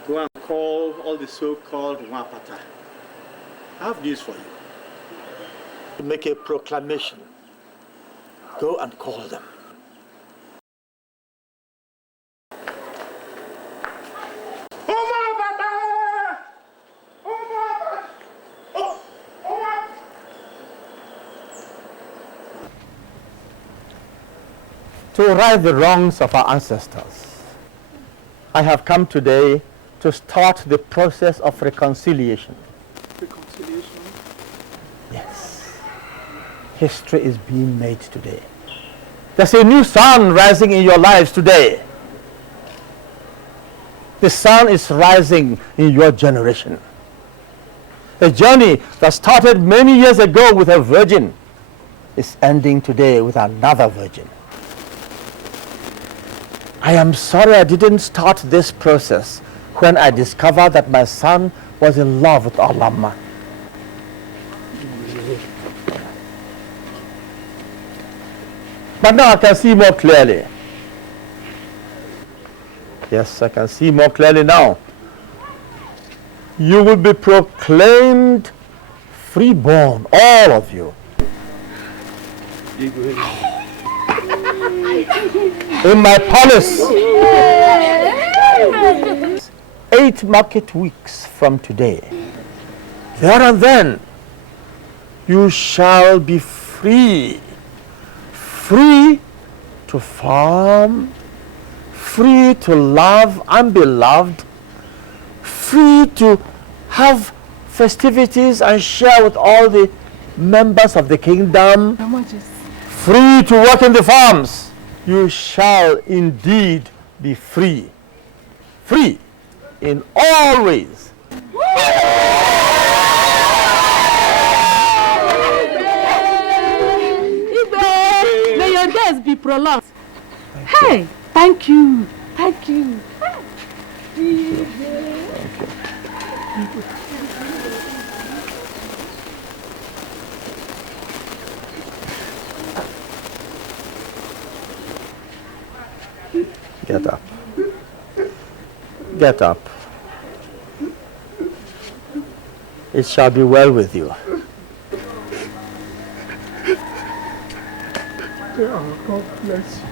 Go and call all the so-called Mwapata. I have news for you. to make a proclamation. Go and call them. To right the wrongs of our ancestors, I have come today to start the process of reconciliation. Reconciliation? Yes. History is being made today. There's a new sun rising in your lives today. The sun is rising in your generation. A journey that started many years ago with a virgin is ending today with another virgin. I am sorry I didn't start this process when I discovered that my son was in love with Olama. But now I can see more clearly. Yes, I can see more clearly now. You will be proclaimed freeborn, all of you. In my palace, 8 market weeks from today. There and then, you shall be free. Free to farm, free to love and be loved, free to have festivities and share with all the members of the kingdom, free to work in the farms. You shall indeed be free. Free in all ways. May your days be prolonged. Hey, thank you. Thank you. Get up. Get up. It shall be well with you. God bless you.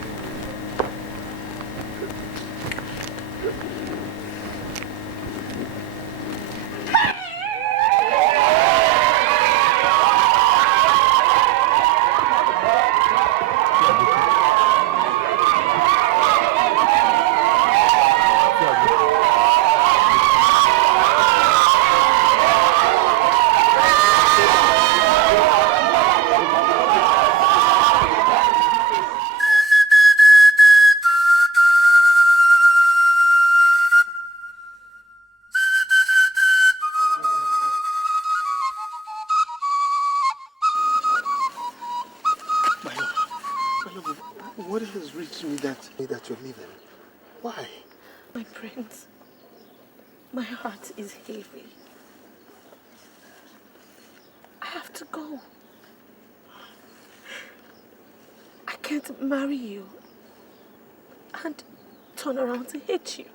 What has reached me that you're leaving? Why? My prince, my heart is heavy. I have to go. I can't marry you and turn around to hate you.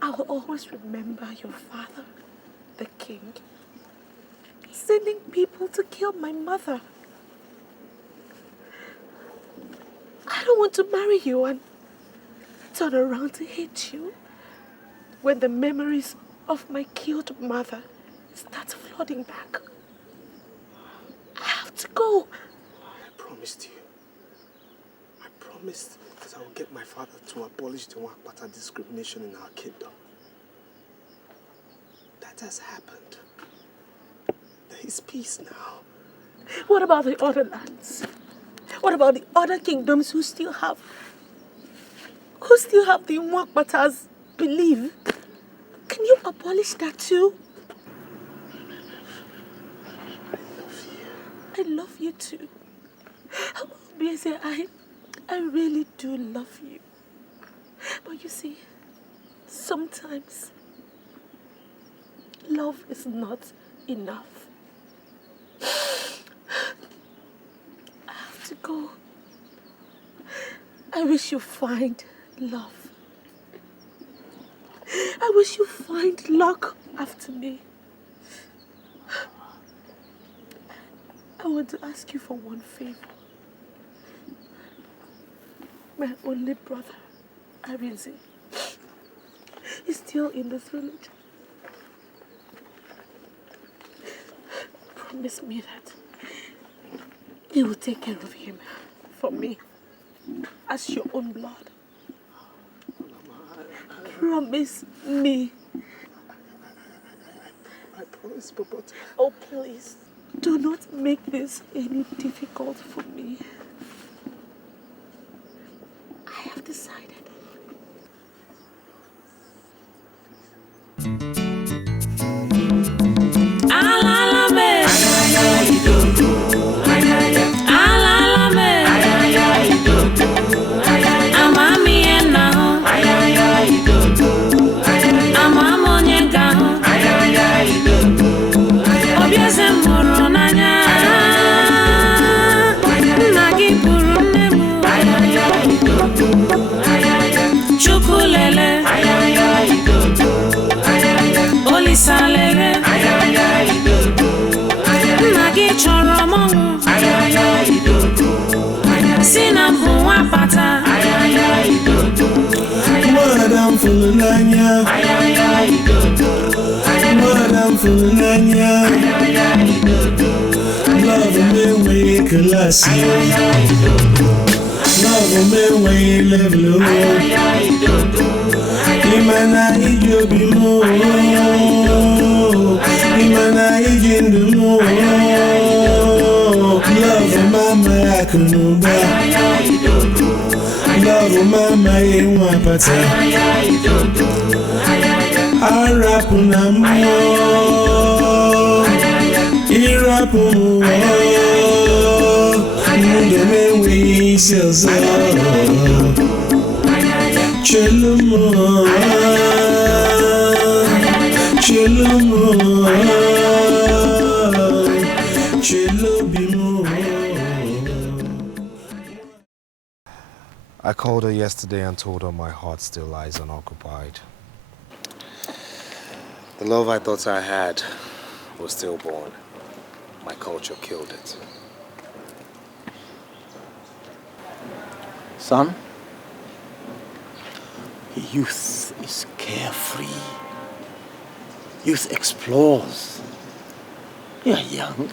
I will always remember your father, the king, sending people to kill my mother. I don't want to marry you and turn around to hate you when the memories of my killed mother start flooding back. I have to go. I promised you. I promised that I will get my father to abolish the Wakpata discrimination in our kingdom. That has happened. There is peace now. What about the other lands? What about the other kingdoms who still have the Mwakbatas belief? Can you abolish that too? I love you too. I really do love you. But you see, sometimes love is not enough. I have to go. I wish you find love. I wish you find luck after me. want to ask you for one favor. My only brother, Arinze, is still in this village. Promise me that you will take care of him for me as your own blood. Promise me. I promise, but... Oh, please, do not make this any difficult for me. I have decided. Chukulele, Olisalele, Nagi Choromongu, Sinambu Wapata, Madam Fulania, Madam Fulania, love me we classy, love me we level. Imana ijobimo, Imana ijindumo, love mama akunuba, love mama iwapata, arapunamo, irapumo, ndeme wiselza. Chelumo, Chelumo, Chelubimo. I called her yesterday and told her my heart still lies unoccupied. The love I thought I had was stillborn. My culture killed it. Son? Youth is carefree. Youth explores. You are young.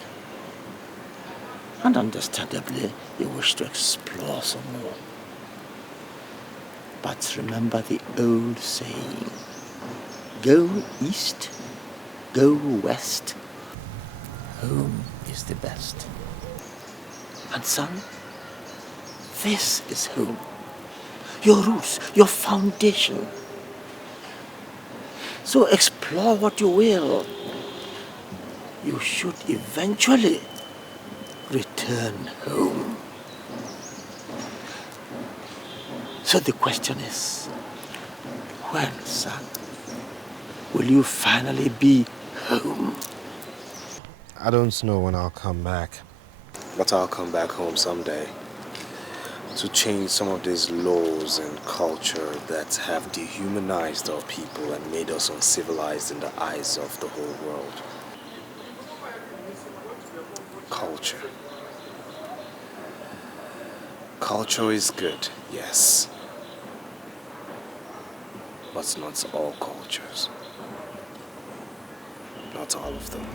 And understandably, you wish to explore some more. But remember the old saying, go east, go west. Home is the best. And son, this is home. Your roots, your foundation. So explore what you will. You should eventually return home. So the question is, when, son, will you finally be home? I don't know when I'll come back, but I'll come back home someday. To change some of these laws and culture that have dehumanized our people and made us uncivilized in the eyes of the whole world. Culture. Culture is good, yes. But not all cultures. Not all of them.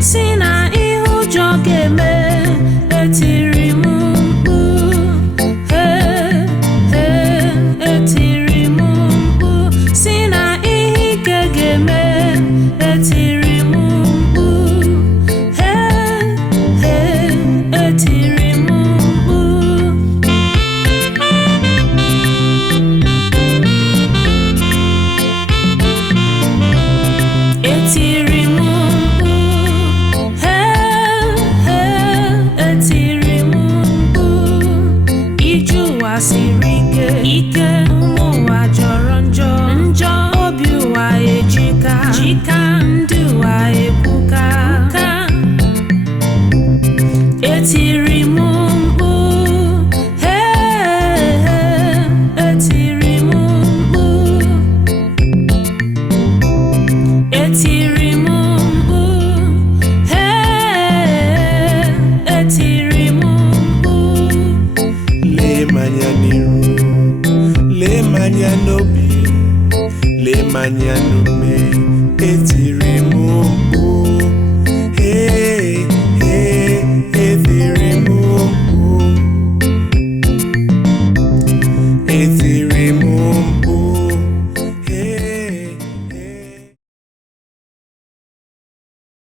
Sina ụwa siri ike ụmụ ụwa jọrọ njọ obi ụwa ejika ndị ụwa ekwuka etiri m mkpu etiri m mkpu etiri m mkpu etiri m mkpu lee manya n'iru lee manya n'obi lee manya n'ume etiri m mkpu